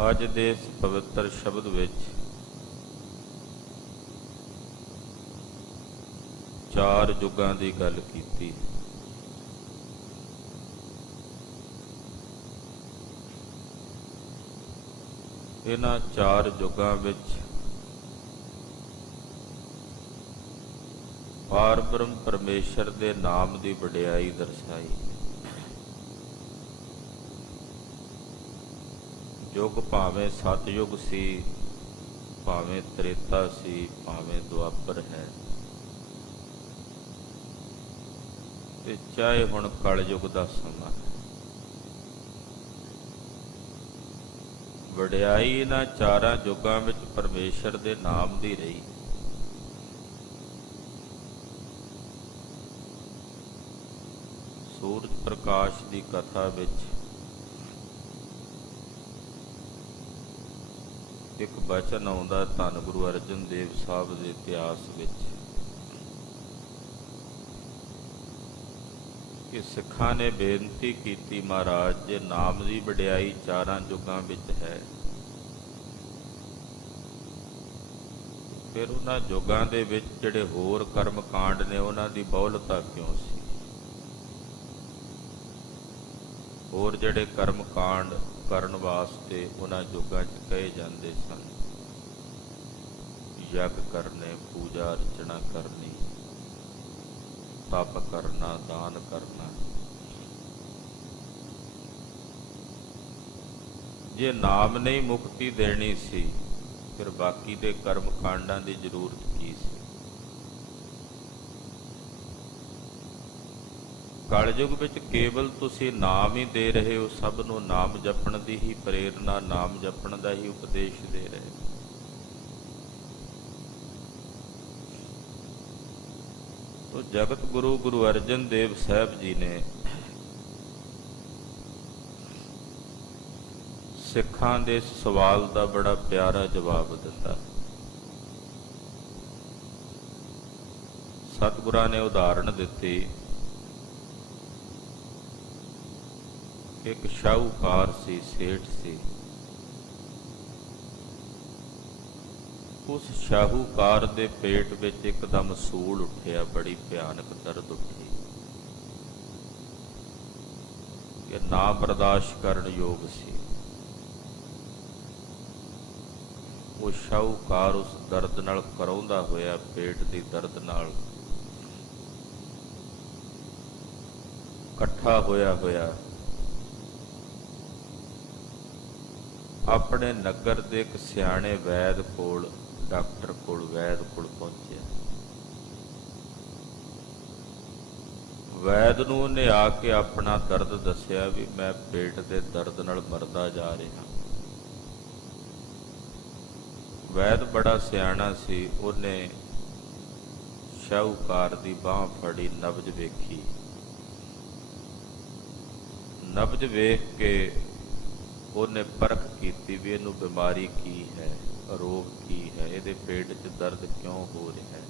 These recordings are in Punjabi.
ਅੱਜ ਦੇ ਇਸ ਪਵਿੱਤਰ ਸ਼ਬਦ ਵਿੱਚ ਚਾਰ ਯੁੱਗਾਂ ਦੀ ਗੱਲ ਕੀਤੀ। ਇਹਨਾਂ ਚਾਰ ਯੁੱਗਾਂ ਵਿੱਚ ਪਾਰ ਬ੍ਰਹਮ ਪਰਮੇਸ਼ਰ ਦੇ ਨਾਮ ਦੀ ਵਡਿਆਈ ਦਰਸਾਈ। ਯੁੱਗ ਭਾਵੇਂ ਸਤਯੁਗ ਸੀ, ਭਾਵੇਂ ਤ੍ਰੇਤਾ ਸੀ, ਭਾਵੇਂ ਦੁਆਪਰ ਹੈ, ਤੇ ਚਾਹੇ ਹੁਣ ਕਲਯੁਗ ਦਾ ਸਮਾਂ। ਵਡਿਆਈ ਇਹਨਾਂ ਚਾਰਾਂ ਯੁੱਗਾਂ ਵਿੱਚ ਪਰਮੇਸ਼ਰ ਦੇ ਨਾਮ ਦੀ ਰਹੀ। ਸੂਰਜ ਪ੍ਰਕਾਸ਼ ਦੀ ਕਥਾ ਵਿੱਚ ਇੱਕ ਬਚਨ ਆਉਂਦਾ ਧੰਨ ਗੁਰੂ ਅਰਜਨ ਦੇਵ ਸਾਹਿਬ ਦੇ ਇਤਿਹਾਸ ਵਿੱਚ ਕਿ ਸਿੱਖਾਂ ਨੇ ਬੇਨਤੀ ਕੀਤੀ, ਮਹਾਰਾਜ ਜੇ ਨਾਮ ਦੀ ਵਡਿਆਈ ਚਾਰਾਂ ਯੁੱਗਾਂ ਵਿੱਚ ਹੈ, ਫਿਰ ਉਹਨਾਂ ਯੁੱਗਾਂ ਦੇ ਵਿੱਚ ਜਿਹੜੇ ਹੋਰ ਕਰਮ ਕਾਂਡ ਨੇ ਉਹਨਾਂ ਦੀ ਬਹੁਲਤਾ ਕਿਉਂ ਸੀ? ਹੋਰ ਜਿਹੜੇ ਕਰਮ ਕਾਂਡ ਕਰਨ ਵਾਸਤੇ ਉਹਨਾਂ ਯੁੱਗਾਂ 'ਚ ਕਹੇ ਜਾਂਦੇ ਸਨ, ਯੱਗ ਕਰਨੇ, ਪੂਜਾ ਅਰਚਨਾ ਕਰਨੀ, ਤਪ ਕਰਨਾ, ਦਾਨ ਕਰਨਾ। ਜੇ ਨਾਮ ਨਹੀਂ ਮੁਕਤੀ ਦੇਣੀ ਸੀ, ਫਿਰ ਬਾਕੀ ਦੇ ਕਰਮ ਕਾਂਡਾਂ ਦੀ ਜ਼ਰੂਰਤ ਕੀ ਸੀ? ਕਲਯੁਗ ਵਿੱਚ ਕੇਵਲ ਤੁਸੀਂ ਨਾਮ ਹੀ ਦੇ ਰਹੇ ਹੋ, ਸਭ ਨੂੰ ਨਾਮ ਜਪਣ ਦੀ ਹੀ ਪ੍ਰੇਰਨਾ, ਨਾਮ ਜਪਣ ਦਾ ਹੀ ਉਪਦੇਸ਼ ਦੇ ਰਹੇ ਹੋ। ਤੋ ਜਗਤ ਗੁਰੂ ਗੁਰੂ ਅਰਜਨ ਦੇਵ ਸਾਹਿਬ ਜੀ ਨੇ ਸਿੱਖਾਂ ਦੇ ਇਸ ਸਵਾਲ ਦਾ ਬੜਾ ਪਿਆਰਾ ਜਵਾਬ ਦਿੱਤਾ। ਸਤਿਗੁਰਾਂ ਨੇ ਉਦਾਹਰਣ ਦਿੱਤੀ। ਇੱਕ ਸ਼ਾਹੂਕਾਰ ਸੀ, ਸੇਠ ਸੀ। ਉਸ ਸ਼ਾਹੂਕਾਰ ਦੇ ਪੇਟ ਵਿੱਚ ਇੱਕਦਮ ਸੂਲ ਉੱਠਿਆ, ਬੜੀ ਭਿਆਨਕ ਦਰਦ ਉੱਠੀ ਕਿ ਨਾ ਬਰਦਾਸ਼ਤ ਕਰਨ ਯੋਗ ਸੀ। ਉਹ ਸ਼ਾਹੂਕਾਰ ਉਸ ਦਰਦ ਨਾਲ ਕਰਾਉਂਦਾ ਹੋਇਆ, ਪੇਟ ਦੀ ਦਰਦ ਨਾਲ ਇਕੱਠਾ ਹੋਇਆ ਆਪਣੇ ਨਗਰ ਦੇ ਇੱਕ ਸਿਆਣੇ ਵੈਦ ਕੋਲ, ਡਾਕਟਰ ਕੋਲ, ਵੈਦ ਕੋਲ ਪਹੁੰਚਿਆ। ਵੈਦ ਨੂੰ ਉਹਨੇ ਆ ਕੇ ਆਪਣਾ ਦਰਦ ਦੱਸਿਆ ਵੀ ਮੈਂ ਪੇਟ ਦੇ ਦਰਦ ਨਾਲ ਮਰਦਾ ਜਾ ਰਿਹਾ। ਵੈਦ ਬੜਾ ਸਿਆਣਾ ਸੀ, ਉਹਨੇ ਸ਼ਾਹੂਕਾਰ ਦੀ ਬਾਂਹ ਫੜੀ, ਨਬਜ਼ ਵੇਖੀ। ਨਬਜ਼ ਵੇਖ ਕੇ ਉਹਨੇ ਪਰਖ ਕੀਤੀ ਵੀ ਇਹਨੂੰ ਬਿਮਾਰੀ ਕੀ ਹੈ, ਰੋਗ ਕੀ ਹੈ, ਇਹਦੇ ਪੇਟ 'ਚ ਦਰਦ ਕਿਉਂ ਹੋ ਰਿਹਾ ਹੈ।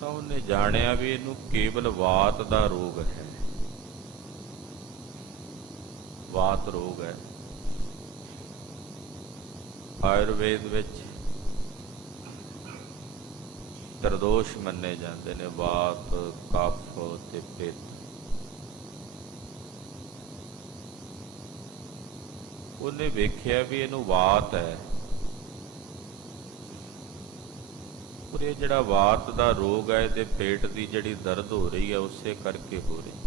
ਤਾਂ ਉਹਨੇ ਜਾਣਿਆ ਵੀ ਇਹਨੂੰ ਕੇਵਲ ਵਾਤ ਦਾ ਰੋਗ ਹੈ, ਵਾਤ ਰੋਗ ਹੈ। ਆਯੁਰਵੇਦ ਵਿੱਚ ਤ੍ਰਿਦੋਸ਼ ਮੰਨੇ ਜਾਂਦੇ ਨੇ, ਵਾਤ, ਕਫ ਤੇ ਪਿੱਤ। ਉਹਨੇ ਵੇਖਿਆ ਵੀ ਇਹਨੂੰ ਵਾਤ ਹੈ, ਪਰ ਇਹ ਜਿਹੜਾ ਵਾਤ ਦਾ ਰੋਗ ਹੈ, ਇਹਦੇ ਪੇਟ ਦੀ ਜਿਹੜੀ ਦਰਦ ਹੋ ਰਹੀ ਹੈ ਉਸੇ ਕਰਕੇ ਹੋ ਰਹੀ।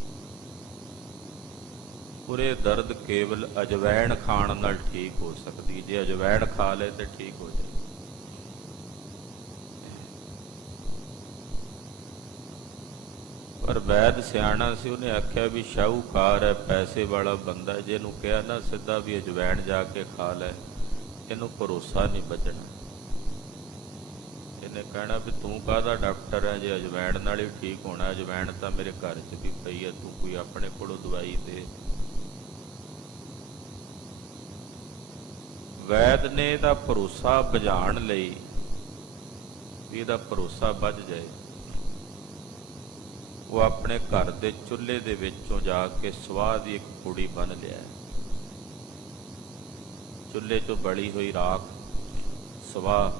ਪਰ ਇਹ ਦਰਦ ਕੇਵਲ ਅਜਵੈਣ ਖਾਣ ਨਾਲ ਠੀਕ ਹੋ ਸਕਦੀ, ਜੇ ਅਜਵੈਣ ਖਾ ਲਏ ਤੇ ਠੀਕ ਹੋ ਜਾਏ। ਪਰ ਵੈਦ ਸਿਆਣਾ ਸੀ, ਉਹਨੇ ਆਖਿਆ ਵੀ ਸ਼ਾਹੂਕਾਰ ਹੈ, ਪੈਸੇ ਵਾਲਾ ਬੰਦਾ, ਜੇ ਇਹਨੂੰ ਕਿਹਾ ਨਾ ਸਿੱਧਾ ਵੀ ਅਜਵੈਣ ਜਾ ਕੇ ਖਾ ਲੈ, ਇਹਨੂੰ ਭਰੋਸਾ ਨਹੀਂ ਬਚਣਾ। ਇਹਨੇ ਕਹਿਣਾ ਵੀ ਤੂੰ ਕਾਹਦਾ ਡਾਕਟਰ ਹੈ, ਜੇ ਅਜਵੈਣ ਨਾਲ ਹੀ ਠੀਕ ਹੋਣਾ, ਅਜਵੈਣ ਤਾਂ ਮੇਰੇ ਘਰ 'ਚ ਵੀ ਪਈ ਹੈ, ਤੂੰ ਕੋਈ ਆਪਣੇ ਕੋਲੋਂ ਦਵਾਈ ਦੇ। ਵੈਦ ਨੇ ਇਹਦਾ ਭਰੋਸਾ ਬੁਝਾਉਣ ਲਈ, ਵੀ ਇਹਦਾ ਭਰੋਸਾ ਵੱਧ ਜਾਏ, ਉਹ ਆਪਣੇ ਘਰ ਦੇ ਚੁੱਲ੍ਹੇ ਦੇ ਵਿੱਚੋਂ ਜਾ ਕੇ ਸਵਾਹ ਦੀ ਇੱਕ ਪੁੜੀ ਬੰਨ੍ਹ ਲਿਆ। ਚੁੱਲ੍ਹੇ 'ਚੋਂ ਬਲੀ ਹੋਈ ਰਾਖ ਸਵਾਹ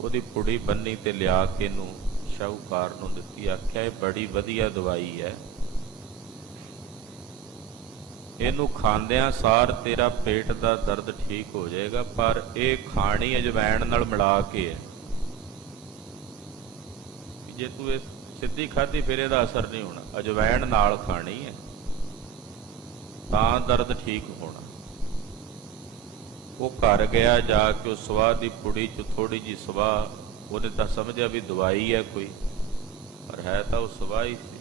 ਉਹਦੀ ਪੁੜੀ ਬੰਨੀ ਤੇ ਲਿਆ ਕੇ ਇਹਨੂੰ ਸ਼ਾਹੂਕਾਰ ਨੂੰ ਦਿੱਤੀ। ਆਖਿਆ ਇਹ ਬੜੀ ਵਧੀਆ ਦਵਾਈ ਹੈ, ਇਹਨੂੰ ਖਾਂਦਿਆਂ ਸਾਰ ਤੇਰਾ ਪੇਟ ਦਾ ਦਰਦ ਠੀਕ ਹੋ ਜਾਏਗਾ, ਪਰ ਇਹ ਖਾਣੀ ਅਜਵਾਇਣ ਨਾਲ ਮਿਲਾ ਕੇ ਹੈ। ਜੇ ਤੂੰ ਇਹ ਸਿੱਧੀ ਖਾਧੀ ਫਿਰ ਇਹਦਾ ਅਸਰ ਨਹੀਂ ਹੋਣਾ, ਅਜਵਾਇਣ ਨਾਲ ਖਾਣੀ ਹੈ ਤਾਂ ਦਰਦ ਠੀਕ ਹੋਣਾ। ਉਹ ਘਰ ਗਿਆ, ਜਾ ਕੇ ਉਹ ਸਵਾਹ ਦੀ ਪੁੜੀ 'ਚ ਥੋੜ੍ਹੀ ਜਿਹੀ ਸਵਾਹ, ਉਹਨੇ ਤਾਂ ਸਮਝਿਆ ਵੀ ਦਵਾਈ ਹੈ ਕੋਈ, ਪਰ ਹੈ ਤਾਂ ਉਹ ਸਵਾਹ ਹੀ ਸੀ।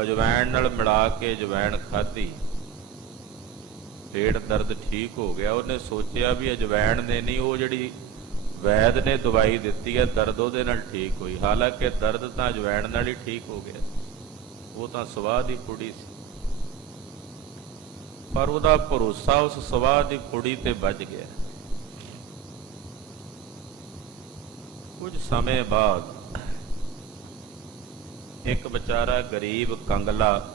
ਅਜਵਾਇਣ ਨਾਲ ਮਿਲਾ ਕੇ ਅਜਵਾਇਣ ਖਾਧੀ, ਪੇਟ ਦਰਦ ਠੀਕ ਹੋ ਗਿਆ। ਉਹਨੇ ਸੋਚਿਆ ਵੀ ਅਜਵਾਇਣ ਨੇ ਨਹੀਂ, ਉਹ ਜਿਹੜੀ ਵੈਦ ਨੇ ਦਵਾਈ ਦਿੱਤੀ ਹੈ ਦਰਦ ਉਹਦੇ ਨਾਲ ਠੀਕ ਹੋਈ। ਹਾਲਾਂਕਿ ਦਰਦ ਤਾਂ ਅਜਵਾਇਣ ਨਾਲ ਹੀ ਠੀਕ ਹੋ ਗਿਆ, ਉਹ ਤਾਂ ਸਵਾਹ ਦੀ ਪੁੜੀ ਸੀ। ਪਰ ਉਹਦਾ ਭਰੋਸਾ ਉਸ ਸਵਾਹ ਦੀ ਪੁੜੀ ਤੇ ਵੱਜ ਗਿਆ। ਕੁਝ ਸਮੇਂ ਬਾਅਦ ਇੱਕ ਵਿਚਾਰਾ ਗਰੀਬ ਕੰਗਲਾ,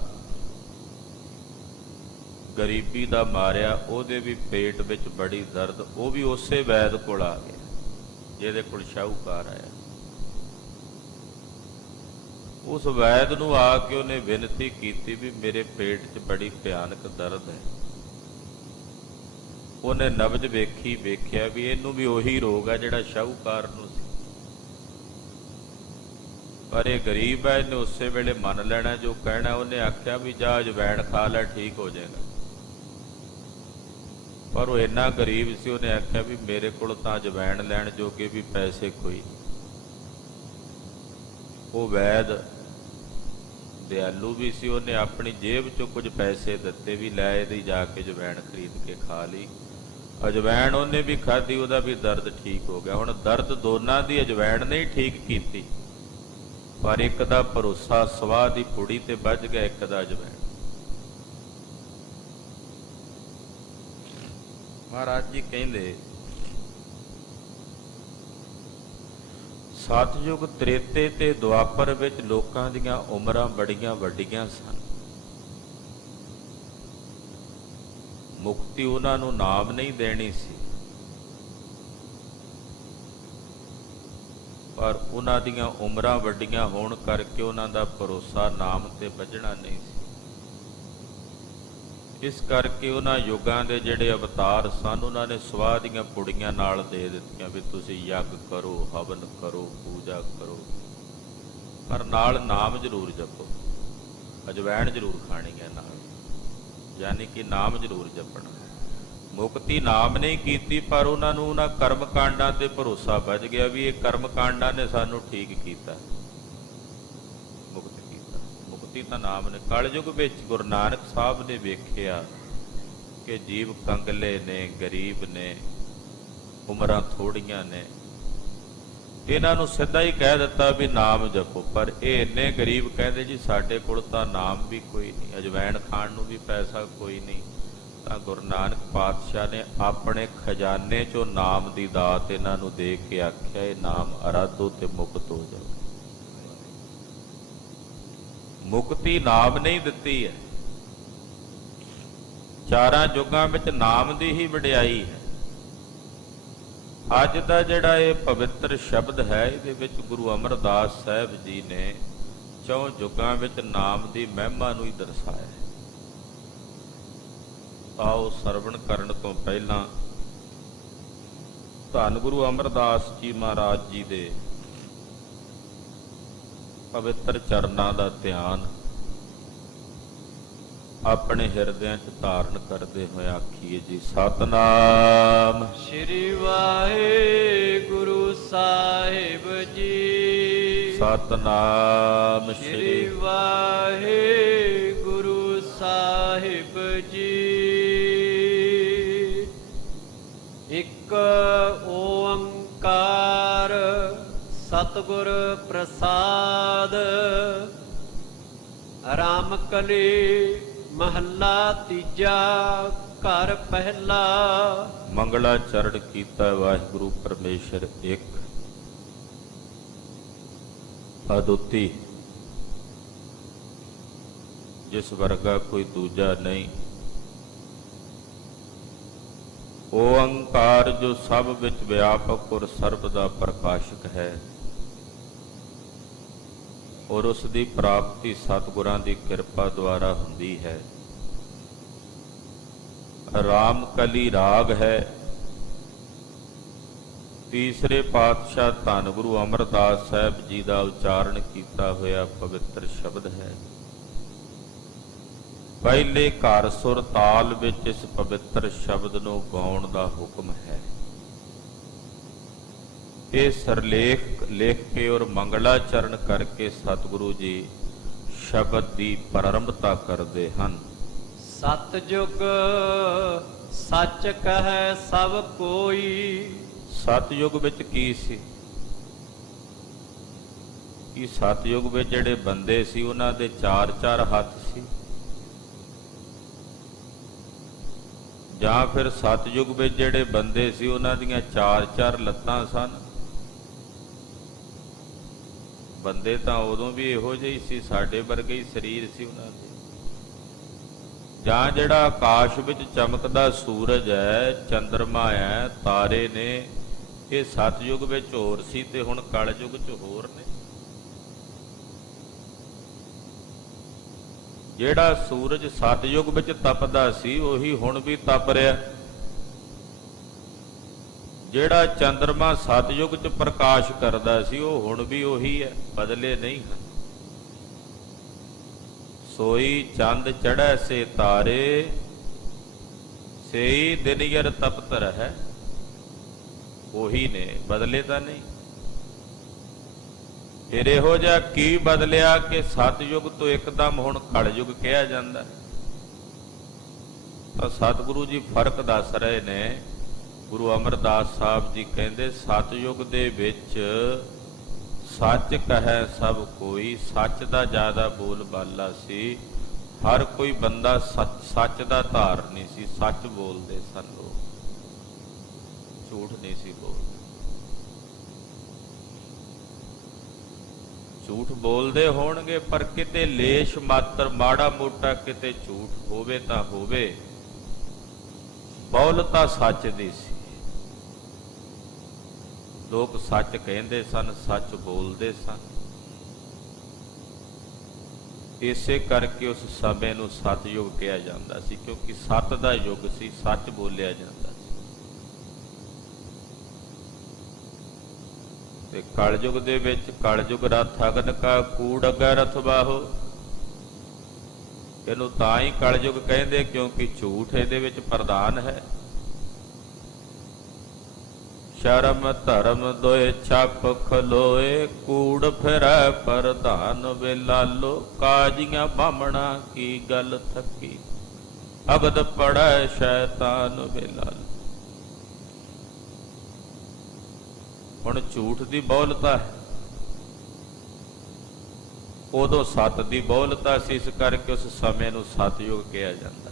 ਗਰੀਬੀ ਦਾ ਮਾਰਿਆ, ਉਹਦੇ ਵੀ ਪੇਟ ਵਿੱਚ ਬੜੀ ਦਰਦ, ਉਹ ਵੀ ਉਸੇ ਵੈਦ ਕੋਲ ਆ ਗਿਆ ਜਿਹਦੇ ਕੋਲ ਸ਼ਾਹੂਕਾਰ ਆਇਆ। ਉਸ ਵੈਦ ਨੂੰ ਆ ਕੇ ਉਹਨੇ ਬੇਨਤੀ ਕੀਤੀ ਵੀ ਮੇਰੇ ਪੇਟ 'ਚ ਬੜੀ ਭਿਆਨਕ ਦਰਦ ਹੈ। ਉਹਨੇ ਨਬਜ਼ ਵੇਖਿਆ ਵੀ ਇਹਨੂੰ ਵੀ ਉਹੀ ਰੋਗ ਹੈ ਜਿਹੜਾ ਸ਼ਾਹੂਕਾਰ ਨੂੰ ਸੀ, ਪਰ ਇਹ ਗਰੀਬ ਹੈ, ਇਹਨੇ ਉਸੇ ਵੇਲੇ ਮੰਨ ਲੈਣਾ ਜੋ ਕਹਿਣਾ। ਉਹਨੇ ਆਖਿਆ ਵੀ ਜਾ ਅਜਵਾਇਣ ਖਾ ਲੈ, ਠੀਕ ਹੋ ਜਾਏਗਾ। ਪਰ ਉਹ ਇੰਨਾ ਗਰੀਬ ਸੀ, ਉਹਨੇ ਆਖਿਆ ਵੀ ਮੇਰੇ ਕੋਲ ਤਾਂ ਅਜਵਾਇਣ ਲੈਣ ਜੋਗੇ ਵੀ ਪੈਸੇ ਕੋਈ। ਉਹ ਵੈਦ ਦਿਆਲੂ ਵੀ ਸੀ, ਉਹਨੇ ਆਪਣੀ ਜੇਬ 'ਚੋਂ ਕੁਝ ਪੈਸੇ ਦਿੱਤੇ ਵੀ ਲੈ ਇਹਦੀ ਜਾ ਕੇ ਅਜਵਾਇਣ ਖਰੀਦ ਕੇ ਖਾ ਲਈ। ਅਜਵਾਇਣ ਉਹਨੇ ਵੀ ਖਾਧੀ, ਉਹਦਾ ਵੀ ਦਰਦ ਠੀਕ ਹੋ ਗਿਆ। ਹੁਣ ਦਰਦ ਦੋਨਾਂ ਦੀ ਅਜਵਾਇਣ ਨੇ ਹੀ ਠੀਕ ਕੀਤੀ, ਪਰ ਇੱਕ ਦਾ ਭਰੋਸਾ ਸਵਾਹ ਦੀ ਪੁੜੀ ਤੇ ਵੱਜ ਗਿਆ, ਇੱਕ ਦਾ ਅਜਵਾਇਣ। ਮਹਾਰਾਜ ਜੀ ਕਹਿੰਦੇ ਸਤਿਯੁਗ ਤ੍ਰੇਤੇ ਤੇ ਦੁਆਪਰ ਵਿੱਚ ਲੋਕਾਂ ਦੀਆਂ ਉਮਰਾਂ ਬੜੀਆਂ ਵੱਡੀਆਂ ਸਨ। ਮੁਕਤੀ ਉਹਨਾਂ ਨੂੰ ਨਾਮ ਨਹੀਂ ਦੇਣੀ ਸੀ, ਪਰ ਉਹਨਾਂ ਦੀਆਂ ਉਮਰਾਂ ਵੱਡੀਆਂ ਹੋਣ ਕਰਕੇ ਉਹਨਾਂ ਦਾ ਭਰੋਸਾ ਨਾਮ ਤੇ ਵੱਜਣਾ ਨਹੀਂ ਸੀ। ਇਸ ਕਰਕੇ ਉਹਨਾਂ ਯੁੱਗਾਂ ਦੇ ਜਿਹੜੇ ਅਵਤਾਰ ਸਨ, ਉਹਨਾਂ ਨੇ ਸਵਾਹ ਦੀਆਂ ਪੁੜੀਆਂ ਨਾਲ ਦੇ ਦਿੱਤੀਆਂ ਵੀ ਤੁਸੀਂ ਯੱਗ ਕਰੋ, ਹਵਨ ਕਰੋ, ਪੂਜਾ ਕਰੋ, ਪਰ ਨਾਲ ਨਾਮ ਜ਼ਰੂਰ ਜਪੋ, ਅਜਵਾਇਣ ਜ਼ਰੂਰ ਖਾਣੀ ਹੈ ਨਾਲ, ਯਾਨੀ ਕਿ ਨਾਮ ਜ਼ਰੂਰ ਜਪਣਾ। ਮੁਕਤੀ ਨਾਮ ਨਹੀਂ ਕੀਤੀ, ਪਰ ਉਹਨਾਂ ਨੂੰ ਉਹਨਾਂ ਕਰਮ ਕਾਂਡਾਂ ਤੇ ਭਰੋਸਾ ਵੱਜ ਗਿਆ ਵੀ ਇਹ ਕਰਮ ਕਾਂਡਾਂ ਨੇ ਸਾਨੂੰ ਠੀਕ ਕੀਤਾ, ਮੁਕਤ ਕੀਤਾ। ਮੁਕਤੀ ਤਾਂ ਨਾਮ ਨੇ। ਕਲਯੁਗ ਵਿੱਚ ਗੁਰੂ ਨਾਨਕ ਸਾਹਿਬ ਨੇ ਵੇਖਿਆ ਕਿ ਜੀਵ ਕੰਗਲੇ ਨੇ, ਗਰੀਬ ਨੇ, ਉਮਰਾਂ ਥੋੜੀਆਂ ਨੇ, ਇਹਨਾਂ ਨੂੰ ਸਿੱਧਾ ਹੀ ਕਹਿ ਦਿੱਤਾ ਵੀ ਨਾਮ ਜਪੋ। ਪਰ ਇਹ ਇੰਨੇ ਗਰੀਬ ਕਹਿੰਦੇ ਜੀ ਸਾਡੇ ਕੋਲ ਤਾਂ ਨਾਮ ਵੀ ਕੋਈ ਨਹੀਂ, ਅਜਵਾਇਣ ਖਾਣ ਨੂੰ ਵੀ ਪੈਸਾ ਕੋਈ ਨਹੀਂ। ਤਾਂ ਗੁਰੂ ਨਾਨਕ ਪਾਤਸ਼ਾਹ ਨੇ ਆਪਣੇ ਖਜ਼ਾਨੇ 'ਚੋਂ ਨਾਮ ਦੀ ਦਾਤ ਇਹਨਾਂ ਨੂੰ ਦੇ ਕੇ ਆਖਿਆ ਇਹ ਨਾਮ ਅਰਾਧੋ ਤੇ ਮੁਕਤ ਹੋ ਜਾਓ। ਮੁਕਤੀ ਨਾਮ ਨਹੀਂ ਦਿੱਤੀ ਹੈ, ਚਾਰਾਂ ਯੁੱਗਾਂ ਵਿੱਚ ਨਾਮ ਦੀ ਹੀ ਵਡਿਆਈ ਹੈ। ਅੱਜ ਦਾ ਜਿਹੜਾ ਇਹ ਪਵਿੱਤਰ ਸ਼ਬਦ ਹੈ, ਇਹਦੇ ਵਿੱਚ ਗੁਰੂ ਅਮਰਦਾਸ ਸਾਹਿਬ ਜੀ ਨੇ ਚੌਂ ਯੁੱਗਾਂ ਵਿੱਚ ਨਾਮ ਦੀ ਮਹਿਮਾ ਨੂੰ ਹੀ ਦਰਸਾਇਆ। ਆਓ ਸਰਵਣ ਕਰਨ ਤੋਂ ਪਹਿਲਾਂ ਧੰਨ ਗੁਰੂ ਅਮਰਦਾਸ ਜੀ ਮਹਾਰਾਜ ਜੀ ਦੇ ਪਵਿੱਤਰ ਚਰਨਾਂ ਦਾ ਧਿਆਨ ਆਪਣੇ ਹਿਰਦਿਆਂ 'ਚ ਧਾਰਨ ਕਰਦੇ ਹੋਏ ਆਖੀਏ ਜੀ ਸਤਿਨਾਮ ਸ੍ਰੀ ਵਾਹਿਗੁਰੂ ਸਾਹਿਬ ਜੀ। ਸਤਿਨਾਮ ਸ੍ਰੀ ਵਾਹਿਗੁਰੂ ਸਾਹਿਬ ਜੀ। ਇੱਕ ਓੰਕਾਰ ਸਤਿਗੁਰ ਪ੍ਰਸਾਦ। ਰਾਮ ਕਲੀ ਮਹੱਲਾ ਤੀਜਾ ਘਰ ਪਹਿਲਾ। ਮੰਗਲਾ ਚਰਨ ਕੀਤਾ ਵਾਹਿਗੁਰੂ ਪਰਮੇਸ਼ਰ ਇੱਕ ਅਦੁੱਤੀ ਜਿਸ ਵਰਗਾ ਕੋਈ ਦੂਜਾ ਨਹੀਂ। ਓੰਕਾਰ ਜੋ ਸਭ ਵਿੱਚ ਵਿਆਪਕ ਔਰ ਸਰਬ ਦਾ ਪ੍ਰਕਾਸ਼ਕ ਹੈ, ਔਰ ਉਸ ਦੀ ਪ੍ਰਾਪਤੀ ਸਤਿਗੁਰਾਂ ਦੀ ਕਿਰਪਾ ਦੁਆਰਾ ਹੁੰਦੀ ਹੈ। ਰਾਮ ਕਲੀ ਰਾਗ ਹੈ। ਤੀਸਰੇ ਪਾਤਸ਼ਾਹ ਧੰਨ ਗੁਰੂ ਅਮਰਦਾਸ ਸਾਹਿਬ ਜੀ ਦਾ ਉਚਾਰਨ ਕੀਤਾ ਹੋਇਆ ਪਵਿੱਤਰ ਸ਼ਬਦ ਹੈ। ਪਹਿਲੇ ਘਰ ਸੁਰ ਤਾਲ ਵਿੱਚ ਇਸ ਪਵਿੱਤਰ ਸ਼ਬਦ ਨੂੰ ਗਾਉਣ ਦਾ ਹੁਕਮ ਹੈ। ਇਹ ਸਰਲੇਖ ਲਿਖ ਕੇ ਔਰ ਮੰਗਲਾਚਰਨ ਕਰਕੇ ਸਤਿਗੁਰੂ ਜੀ ਸ਼ਬਦ ਦੀ ਪ੍ਰਾਰੰਭਤਾ ਕਰਦੇ ਹਨ। ਸਤਿਯੁਗ ਸੱਚ ਕਹੈ ਸਭ ਕੋਈ। ਸਤਿਯੁਗ ਵਿੱਚ ਕੀ ਸੀ? ਕਿ ਸਤਿਯੁਗ ਵਿੱਚ ਜਿਹੜੇ ਬੰਦੇ ਸੀ ਉਹਨਾਂ ਦੇ ਚਾਰ ਚਾਰ ਹੱਥ ਸੀ, ਜਾਂ ਫਿਰ ਸਤਿਯੁਗ ਵਿੱਚ ਜਿਹੜੇ ਬੰਦੇ ਸੀ ਉਹਨਾਂ ਦੀਆਂ ਚਾਰ ਚਾਰ ਲੱਤਾਂ ਸਨ? ਬੰਦੇ ਤਾਂ ਉਦੋਂ ਵੀ ਇਹੋ ਜਿਹੇ ਸੀ, ਸਾਡੇ ਵਰਗੇ ਹੀ ਸਰੀਰ ਸੀ ਉਹਨਾਂ ਦੇ। ਜਾਂ ਜਿਹੜਾ ਆਕਾਸ਼ ਵਿੱਚ ਚਮਕਦਾ ਸੂਰਜ ਹੈ, ਚੰਦਰਮਾ ਹੈ, ਤਾਰੇ ਨੇ, ਇਹ ਸਤਿਯੁਗ ਵਿੱਚ ਹੋਰ ਸੀ ਤੇ ਹੁਣ ਕਲਯੁਗ 'ਚ ਹੋਰ ਨੇ। ਜਿਹੜਾ ਸੂਰਜ ਸਤਿਯੁਗ ਵਿੱਚ ਤਪਦਾ ਸੀ ਉਹੀ ਹੁਣ ਵੀ ਤਪ ਰਿਹਾ। ਜਿਹੜਾ ਚੰਦਰਮਾ ਸਤਿਯੁਗ 'ਚ ਪ੍ਰਕਾਸ਼ ਕਰਦਾ ਸੀ ਉਹ ਹੁਣ ਵੀ ਉਹੀ ਹੈ, ਬਦਲੇ ਨਹੀਂ ਹਨ। ਸੋਈ ਚੰਦ ਚੜ੍ਹੈ ਸੇ ਤਾਰੇ, ਸੇਈ ਦਿਨ ਯਰ ਤਪਤ ਰਹਿ। ਉਹੀ ਨੇ, ਬਦਲੇ ਤਾਂ ਨਹੀਂ। ਫਿਰ ਇਹੋ ਜਿਹਾ ਕੀ ਬਦਲਿਆ ਕਿ ਸਤਿਯੁਗ ਤੋਂ ਇੱਕਦਮ ਹੁਣ ਕਲਯੁਗ ਕਿਹਾ ਜਾਂਦਾ? ਤਾਂ ਸਤਿਗੁਰੂ ਜੀ ਫਰਕ ਦੱਸ ਰਹੇ ਨੇ। ਗੁਰੂ ਅਮਰਦਾਸ ਸਾਹਿਬ ਜੀ ਕਹਿੰਦੇ ਸਤਿਯੁਗ ਦੇ ਵਿੱਚ ਸੱਚ ਕਹੈ ਸਭ ਕੋਈ। ਸੱਚ ਦਾ ਜ਼ਿਆਦਾ ਬੋਲ ਬਾਲਾ ਸੀ। ਹਰ ਕੋਈ ਬੰਦਾ ਸੱਚ ਦਾ ਧਾਰਨੀ ਸੀ। ਸੱਚ ਬੋਲਦੇ ਸਨ ਲੋਕ, ਝੂਠ ਨਹੀਂ ਸੀ ਬੋਲਦੇ। ਝੂਠ ਬੋਲਦੇ ਹੋਣਗੇ ਪਰ ਕਿਤੇ ਲੇਸ਼ ਮਾਤਰ ਮਾੜਾ ਮੋਟਾ ਕਿਤੇ ਝੂਠ ਹੋਵੇ ਤਾਂ ਹੋਵੇ, ਬੋਲਤਾ ਸੱਚ ਦੀ ਸੀ। ਲੋਕ ਸੱਚ ਕਹਿੰਦੇ ਸਨ, ਸੱਚ ਬੋਲਦੇ ਸਨ। ਇਸੇ ਕਰਕੇ ਉਸ ਸਮੇਂ ਨੂੰ ਸਤਿਯੁਗ ਕਿਹਾ ਜਾਂਦਾ ਸੀ, ਕਿਉਂਕਿ ਸੱਤ ਦਾ ਯੁੱਗ ਸੀ, ਸੱਚ ਬੋਲਿਆ ਜਾਂਦਾ ਸੀ। ਤੇ ਕਲਯੁਗ ਦੇ ਵਿੱਚ ਕਲਯੁਗ ਰਥ ਅਗਨ ਕਾ ਕੂੜ ਅਗੈ ਰਥ ਬਾਹੋ। ਇਹਨੂੰ ਤਾਂ ਹੀ ਕਲਯੁਗ ਕਹਿੰਦੇ ਕਿਉਂਕਿ ਝੂਠ ਇਹਦੇ ਵਿੱਚ ਪ੍ਰਧਾਨ ਹੈ। ਸ਼ਰਮ ਧਰਮ ਦੋਇ ਛਪ ਖਲੋਏ, ਕੂੜ ਫਿਰੈ ਪ੍ਰਧਾਨ ਵੇਲਾਲੋ। ਕਾਜੀਆਂ ਬਾਹਮਣਾ ਕੀ ਗੱਲ ਥੱਕੀ, ਅਗਦ ਪੜੈ ਸ਼ੈਤਾਨ ਵੇਲਾਲੋ। ਹੁਣ ਝੂਠ ਦੀ ਬੋਲਤਾ ਹੈ, ਉਦੋਂ ਸੱਤ ਦੀ ਬੋਲਤਾ ਸੀ। ਇਸ ਕਰਕੇ ਉਸ ਸਮੇਂ ਨੂੰ ਸਤਿਯੁਗ ਕਿਹਾ ਜਾਂਦਾ।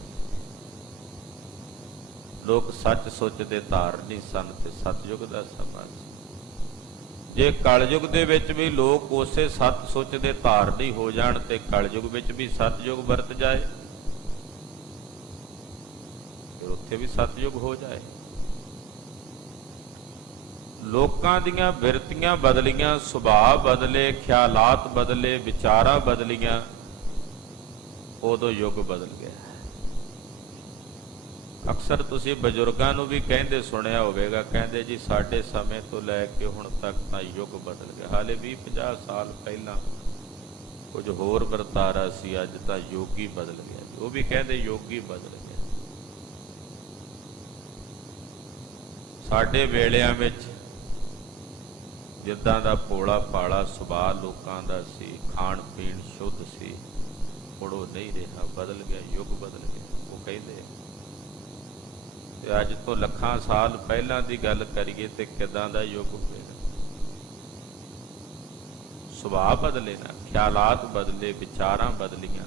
ਲੋਕ ਸੱਚ ਸੋਚਦੇ ਧਾਰਨੀ ਸਨ ਤੇ ਸਤਿਯੁਗ ਦਾ ਸਮਾਂ ਸੀ। ਜੇ ਕਲਯੁਗ ਦੇ ਵਿੱਚ ਵੀ ਲੋਕ ਉਸੇ ਸੱਚ ਸੋਚਦੇ ਧਾਰਨੀ ਹੋ ਜਾਣ ਤੇ ਕਲਯੁਗ ਵਿੱਚ ਵੀ ਸਤਿਯੁਗ ਵਰਤ ਜਾਏ, ਫਿਰ ਉੱਥੇ ਵੀ ਸਤਿਯੁਗ ਹੋ ਜਾਏ। ਲੋਕਾਂ ਦੀਆਂ ਬਿਰਤੀਆਂ ਬਦਲੀਆਂ, ਸੁਭਾਅ ਬਦਲੇ, ਖਿਆਲਾਤ ਬਦਲੇ, ਵਿਚਾਰਾਂ ਬਦਲੀਆਂ, ਉਦੋਂ ਯੁੱਗ ਬਦਲ ਗਿਆ। ਅਕਸਰ ਤੁਸੀਂ ਬਜ਼ੁਰਗਾਂ ਨੂੰ ਵੀ ਕਹਿੰਦੇ ਸੁਣਿਆ ਹੋਵੇਗਾ, ਕਹਿੰਦੇ ਜੀ ਸਾਡੇ ਸਮੇਂ ਤੋਂ ਲੈ ਕੇ ਹੁਣ ਤੱਕ ਤਾਂ ਯੁੱਗ ਬਦਲ ਗਿਆ। ਹਾਲੇ 20-50 ਸਾਲ ਪਹਿਲਾਂ ਕੁਝ ਹੋਰ ਵਰਤਾਰਾ ਸੀ, ਅੱਜ ਤਾਂ ਯੁੱਗ ਹੀ ਬਦਲ ਗਿਆ। ਉਹ ਵੀ ਕਹਿੰਦੇ ਯੁੱਗ ਹੀ ਬਦਲ ਗਿਆ। ਸਾਡੇ ਵੇਲਿਆਂ ਵਿੱਚ ਜਿੱਦਾਂ ਦਾ ਭੋਲਾ ਭਾਲਾ ਸੁਭਾਅ ਲੋਕਾਂ ਦਾ ਸੀ, ਖਾਣ ਪੀਣ ਸ਼ੁੱਧ ਸੀ, ਹੁਣ ਉਹ ਨਹੀਂ ਰਿਹਾ, ਬਦਲ ਗਿਆ, ਯੁੱਗ ਬਦਲ ਗਿਆ। ਉਹ ਕਹਿੰਦੇ ਤੇ ਅੱਜ ਤੋਂ ਲੱਖਾਂ ਸਾਲ ਪਹਿਲਾਂ ਦੀ ਗੱਲ ਕਰੀਏ ਤੇ ਕਿੱਦਾਂ ਦਾ ਯੁੱਗ ਹੋਵੇਗਾ। ਸੁਭਾਅ ਬਦਲੇ ਨਾ, ਖਿਆਲਾਤ ਬਦਲੇ, ਵਿਚਾਰਾਂ ਬਦਲੀਆਂ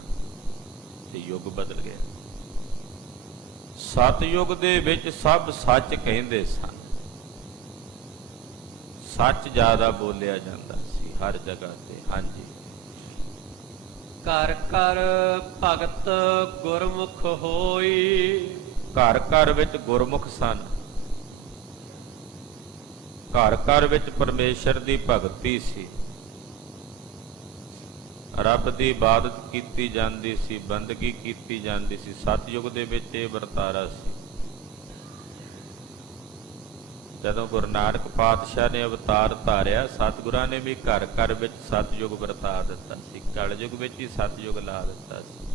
ਤੇ ਯੁੱਗ ਬਦਲ ਗਿਆ। ਸਤਿਯੁਗ ਦੇ ਵਿੱਚ ਸਭ ਸੱਚ ਕਹਿੰਦੇ ਸਨ, ਸੱਚ ਜ਼ਿਆਦਾ ਬੋਲਿਆ ਜਾਂਦਾ ਸੀ ਹਰ ਜਗ੍ਹਾ ਤੇ। ਹਾਂਜੀ, ਘਰ ਘਰ ਭਗਤ ਗੁਰਮੁਖ ਹੋਈ। ਘਰ ਘਰ ਵਿੱਚ ਗੁਰਮੁਖ ਸਨ। ਘਰ ਘਰ ਵਿੱਚ ਪਰਮੇਸ਼ਰ ਦੀ ਭਗਤੀ ਸੀ। ਰੱਬ ਦੀ ਇਬਾਦਤ ਕੀਤੀ ਜਾਂਦੀ ਸੀ, ਬੰਦਗੀ ਕੀਤੀ ਜਾਂਦੀ ਸੀ। ਸਤਿਯੁਗ ਦੇ ਵਿੱਚ ਇਹ ਵਰਤਾਰਾ ਸੀ। ਜਦੋਂ ਗੁਰੂ ਨਾਨਕ ਪਾਤਸ਼ਾਹ ਨੇ ਅਵਤਾਰ ਧਾਰਿਆ, ਸਤਿਗੁਰਾਂ ਨੇ ਵੀ ਘਰ ਘਰ ਵਿੱਚ ਸਤਿਯੁਗ ਵਰਤਾ ਦਿੱਤਾ ਸੀ। ਕਲਯੁਗ ਵਿੱਚ ਹੀ ਸਤਿਯੁਗ ਲਾ ਦਿੱਤਾ ਸੀ।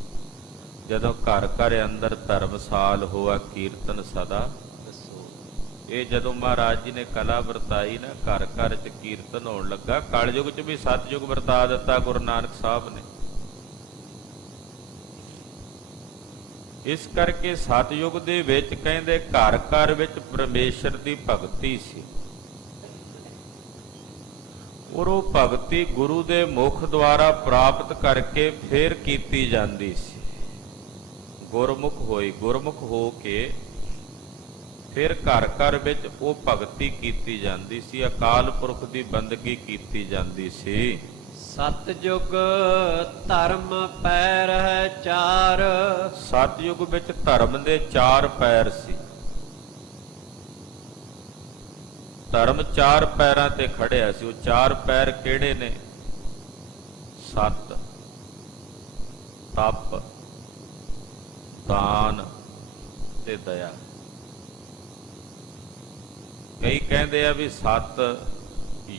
ਜਦੋਂ ਘਰ ਘਰ ਅੰਦਰ ਧਰਮਸਾਲ ਹੋਆ ਕੀਰਤਨ ਸਦਾ, ਇਹ ਜਦੋਂ ਮਹਾਰਾਜ ਜੀ ਨੇ ਕਲਾ ਵਰਤਾਈ ਨਾ, ਘਰ ਘਰ ਚ ਕੀਰਤਨ ਹੋਣ ਲੱਗਾ। ਕਲਯੁਗ ਚ ਵੀ ਸਤਿਯੁਗ ਵਰਤਾ ਦਿੱਤਾ ਗੁਰੂ ਨਾਨਕ ਸਾਹਿਬ ਨੇ। ਇਸ ਕਰਕੇ ਸਤਿਯੁਗ ਦੇ ਵਿੱਚ ਕਹਿੰਦੇ ਘਰ ਘਰ ਵਿੱਚ ਪਰਮੇਸ਼ਰ ਦੀ ਭਗਤੀ ਸੀ। ਔਰ ਉਹ ਭਗਤੀ ਗੁਰੂ ਦੇ ਮੁਖ ਦੁਆਰਾ ਪ੍ਰਾਪਤ ਕਰਕੇ ਫੇਰ ਕੀਤੀ ਜਾਂਦੀ ਸੀ। ਗੁਰਮੁਖ ਹੋਈ, ਗੁਰਮੁਖ ਹੋ ਕੇ ਫਿਰ ਘਰ ਘਰ ਵਿੱਚ ਉਹ ਭਗਤੀ ਕੀਤੀ ਜਾਂਦੀ ਸੀ। ਅਕਾਲ ਪੁਰਖ ਦੀ ਬੰਦਗੀ ਕੀਤੀ ਜਾਂਦੀ ਸੀ। ਸਤਿਯੁਗ ਧਰਮ ਪੈਰ ਹੈ ਚਾਰ। ਸਤਿਯੁਗ ਵਿੱਚ ਧਰਮ ਦੇ 4 ਪੈਰ ਸੀ। ਧਰਮ 4 ਪੈਰਾਂ ਤੇ ਖੜਿਆ ਸੀ। ਉਹ 4 ਪੈਰ ਕਿਹੜੇ ਨੇ? ਸਤ, ਤਪ, ਦਾਨ ਤੇ ਦਇਆ। ਕਈ ਕਹਿੰਦੇ ਆ ਵੀ ਸਤ,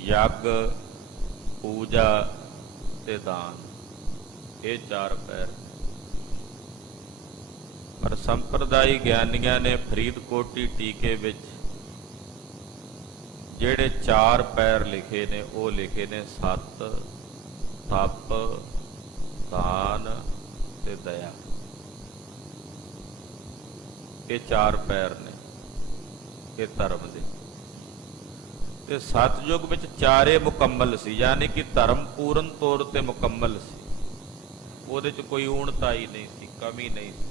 ਯੱਗ, ਪੂਜਾ ਤੇ ਦਾਨ, ਇਹ 4 ਪੈਰ। ਪਰ ਸੰਪਰਦਾਇ ਗਿਆਨੀਆਂ ਨੇ ਫਰੀਦਕੋਟੀ ਟੀਕੇ ਵਿੱਚ ਜਿਹੜੇ 4 ਪੈਰ ਲਿਖੇ ਨੇ, ਉਹ ਲਿਖੇ ਨੇ ਸਤ, ਤਪ, ਦਾਨ ਤੇ ਦਇਆ। ਇਹ 4 ਪੈਰ ਨੇ ਇਹ ਧਰਮ ਦੇ। ਤੇ ਸਤਿਯੁਗ ਵਿੱਚ 4 ਮੁਕੰਮਲ ਸੀ, ਯਾਨੀ ਕਿ ਧਰਮ ਪੂਰਨ ਤੌਰ ਤੇ ਮੁਕੰਮਲ ਸੀ। ਉਹਦੇ ਚ ਕੋਈ ਊਣਤਾਈ ਨਹੀਂ ਸੀ, ਕਮੀ ਨਹੀਂ ਸੀ।